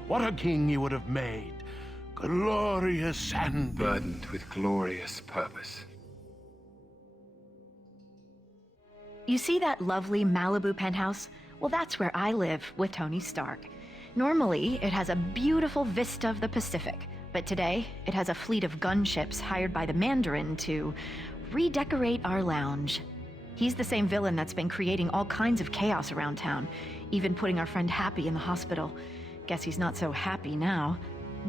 what a king he would have made. Glorious and burdened with glorious purpose. You see that lovely Malibu penthouse? Well, that's where I live with Tony Stark. Normally, it has a beautiful vista of the Pacific, but today, it has a fleet of gunships hired by the Mandarin to redecorate our lounge. He's the same villain that's been creating all kinds of chaos around town, even putting our friend Happy in the hospital. Guess he's not so happy now.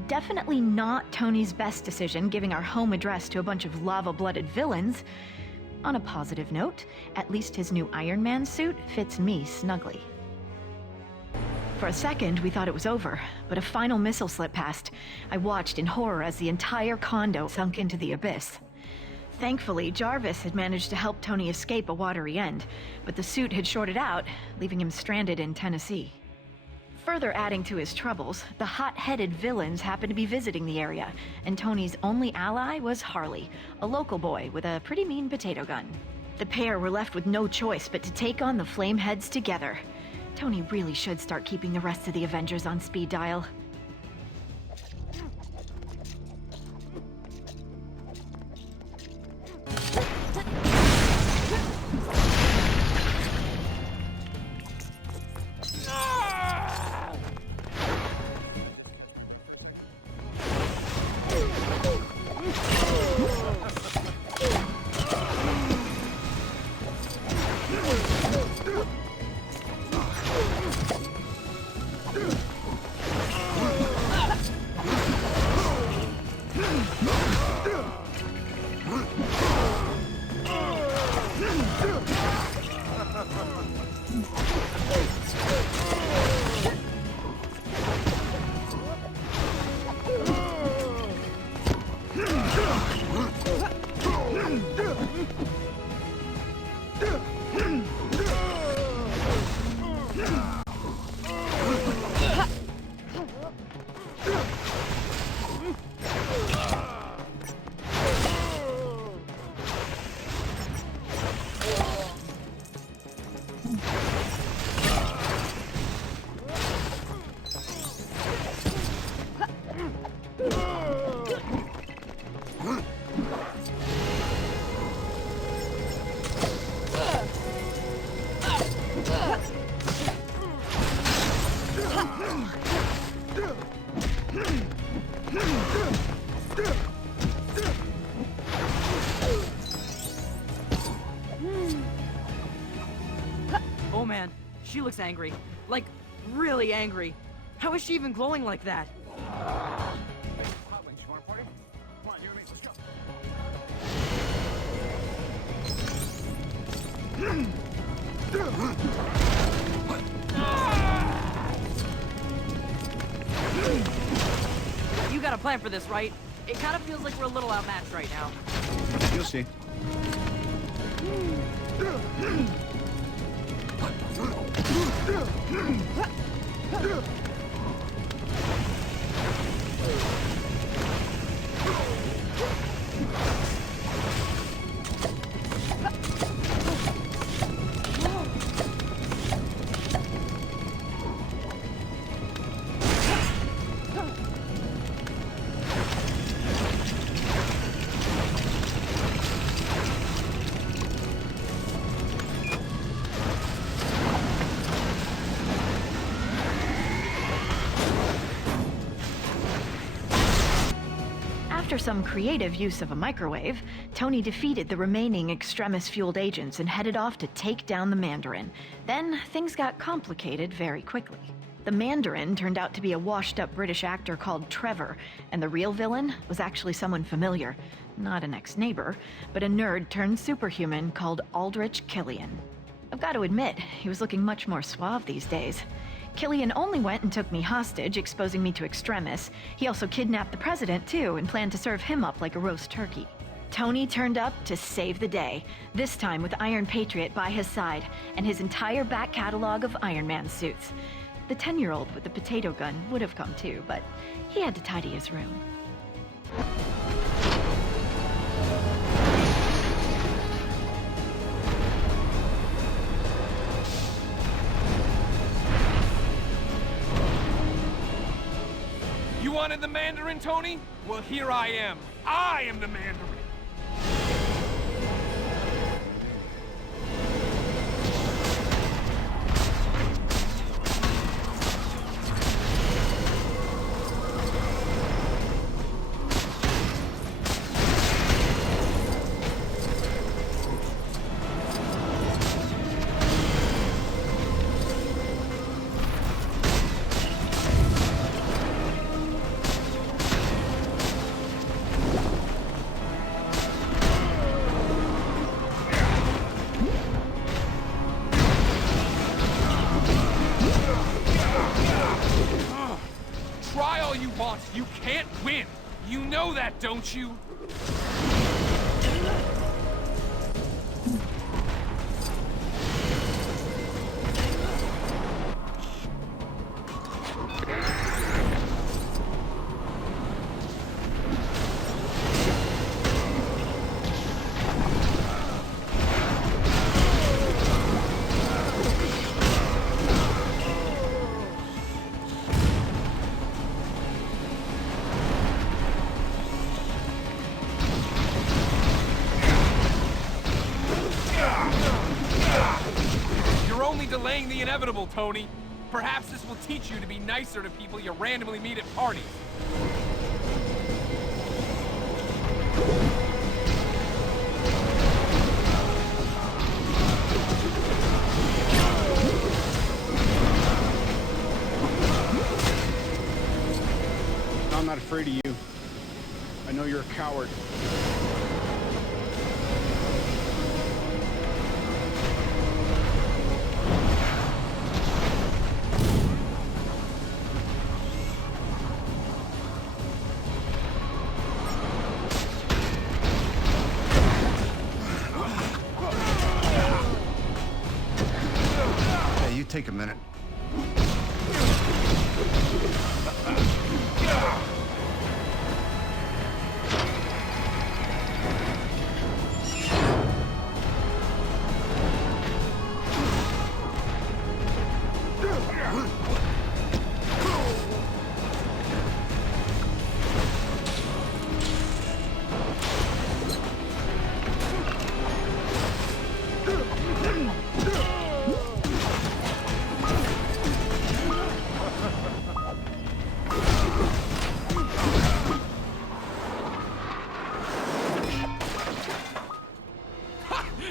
Definitely not Tony's best decision giving our home address to a bunch of lava-blooded villains. On a positive note, at least his new Iron Man suit fits me snugly. For a second, we thought it was over, but a final missile slipped past. I watched in horror as the entire condo sunk into the abyss. Thankfully, Jarvis had managed to help Tony escape a watery end, but the suit had shorted out, leaving him stranded in Tennessee. Further adding to his troubles, the hot-headed villains happened to be visiting the area, and Tony's only ally was Harley, a local boy with a pretty mean potato gun. The pair were left with no choice but to take on the Flameheads together. Tony really should start keeping the rest of the Avengers on speed dial. Oh man, she looks angry. Like, really angry. How is she even glowing like that? You got a plan for this, right? It kind of feels like we're a little outmatched right now. You'll see. After some creative use of a microwave, Tony defeated the remaining Extremis-fueled agents and headed off to take down the Mandarin. Then, things got complicated very quickly. The Mandarin turned out to be a washed-up British actor called Trevor, and the real villain was actually someone familiar. Not an ex-neighbor, but a nerd-turned-superhuman called Aldrich Killian. I've got to admit, he was looking much more suave these days. Killian only went and took me hostage, exposing me to Extremis. He also kidnapped the president, too, and planned to serve him up like a roast turkey. Tony turned up to save the day, this time with Iron Patriot by his side, and his entire back catalog of Iron Man suits. The 10-year-old with the potato gun would have come too, but he had to tidy his room. You wanted the Mandarin, Tony? Well, here I am. I am the Mandarin. Try all you want, you can't win. You know that, don't you? Delaying the inevitable, Tony. Perhaps this will teach you to be nicer to people you randomly meet at parties. I'm not afraid of you. I know you're a coward. Take a minute.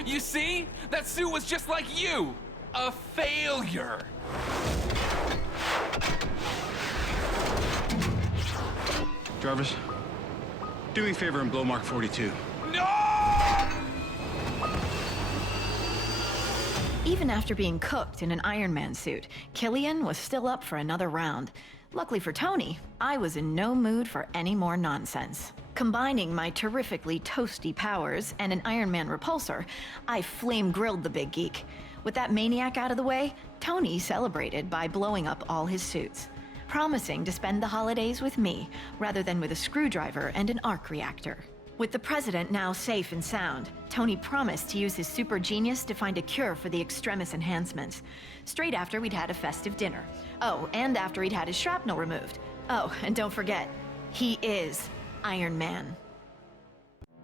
You see? That suit was just like you! A failure! Jarvis, do me a favor and blow Mark 42. No! Even after being cooked in an Iron Man suit, Killian was still up for another round. Luckily for Tony, I was in no mood for any more nonsense. Combining my terrifically toasty powers and an Iron Man repulsor, I flame-grilled the big geek. With that maniac out of the way, Tony celebrated by blowing up all his suits, promising to spend the holidays with me rather than with a screwdriver and an arc reactor. With the president now safe and sound, Tony promised to use his super genius to find a cure for the extremis enhancements. Straight after we'd had a festive dinner. Oh, and after he'd had his shrapnel removed. Oh, and don't forget, he is Iron Man.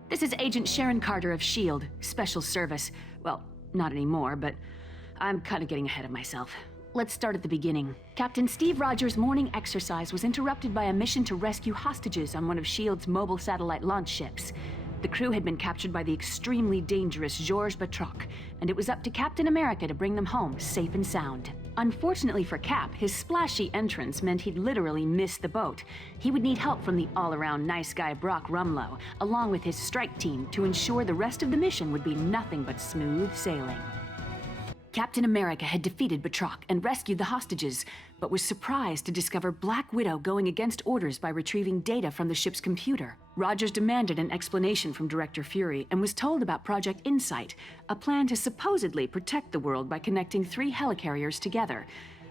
This is Agent Sharon Carter of S.H.I.E.L.D., Special Service. Well, not anymore, but I'm kind of getting ahead of myself. Let's start at the beginning. Captain Steve Rogers' morning exercise was interrupted by a mission to rescue hostages on one of S.H.I.E.L.D.'s mobile satellite launch ships. The crew had been captured by the extremely dangerous Georges Batroc, and it was up to Captain America to bring them home safe and sound. Unfortunately for Cap, his splashy entrance meant he'd literally missed the boat. He would need help from the all-around nice guy Brock Rumlow, along with his strike team, to ensure the rest of the mission would be nothing but smooth sailing. Captain America had defeated Batroc and rescued the hostages, but was surprised to discover Black Widow going against orders by retrieving data from the ship's computer. Rogers demanded an explanation from Director Fury and was told about Project Insight, a plan to supposedly protect the world by connecting 3 helicarriers together.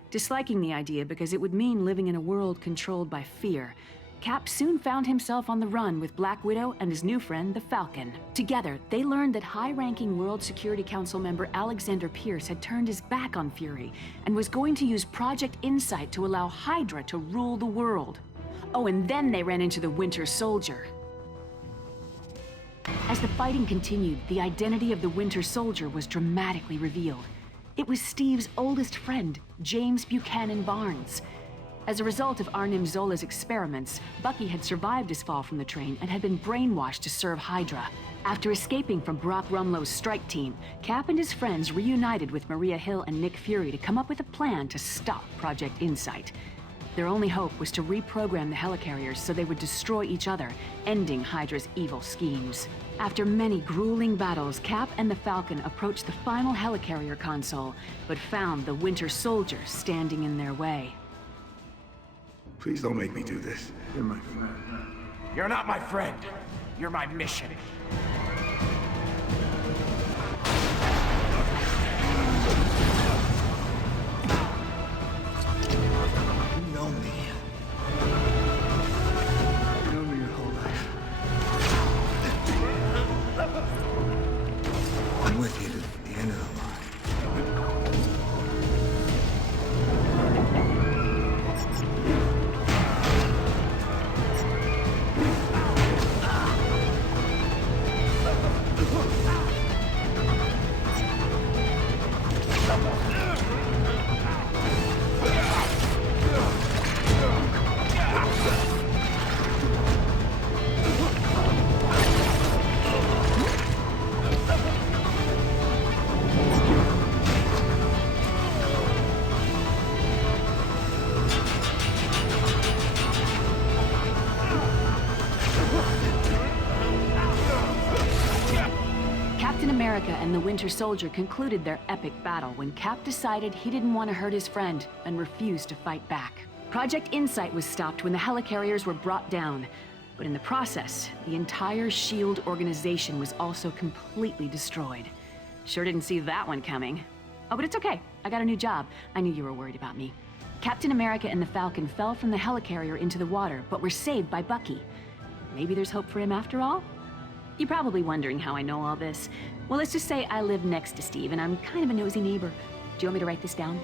Disliking the idea because it would mean living in a world controlled by fear, Cap soon found himself on the run with Black Widow and his new friend, the Falcon. Together, they learned that high-ranking World Security Council member Alexander Pierce had turned his back on Fury and was going to use Project Insight to allow Hydra to rule the world. Oh, and then they ran into the Winter Soldier. As the fighting continued, the identity of the Winter Soldier was dramatically revealed. It was Steve's oldest friend, James Buchanan Barnes. As a result of Arnim Zola's experiments, Bucky had survived his fall from the train and had been brainwashed to serve Hydra. After escaping from Brock Rumlow's strike team, Cap and his friends reunited with Maria Hill and Nick Fury to come up with a plan to stop Project Insight. Their only hope was to reprogram the helicarriers so they would destroy each other, ending Hydra's evil schemes. After many grueling battles, Cap and the Falcon approached the final helicarrier console, but found the Winter Soldier standing in their way. Please don't make me do this. You're my friend. You're not my friend. You're my mission. You know me. You know me your whole life. I'm with you to the end of the line. And the Winter Soldier concluded their epic battle when Cap decided he didn't want to hurt his friend and refused to fight back. Project Insight was stopped when the helicarriers were brought down, but in the process, the entire S.H.I.E.L.D. organization was also completely destroyed. Sure didn't see that one coming. Oh, but it's okay. I got a new job. I knew you were worried about me. Captain America and the Falcon fell from the helicarrier into the water, but were saved by Bucky. Maybe there's hope for him after all? You're probably wondering how I know all this. Well, let's just say I live next to Steve, and I'm kind of a nosy neighbor. Do you want me to write this down?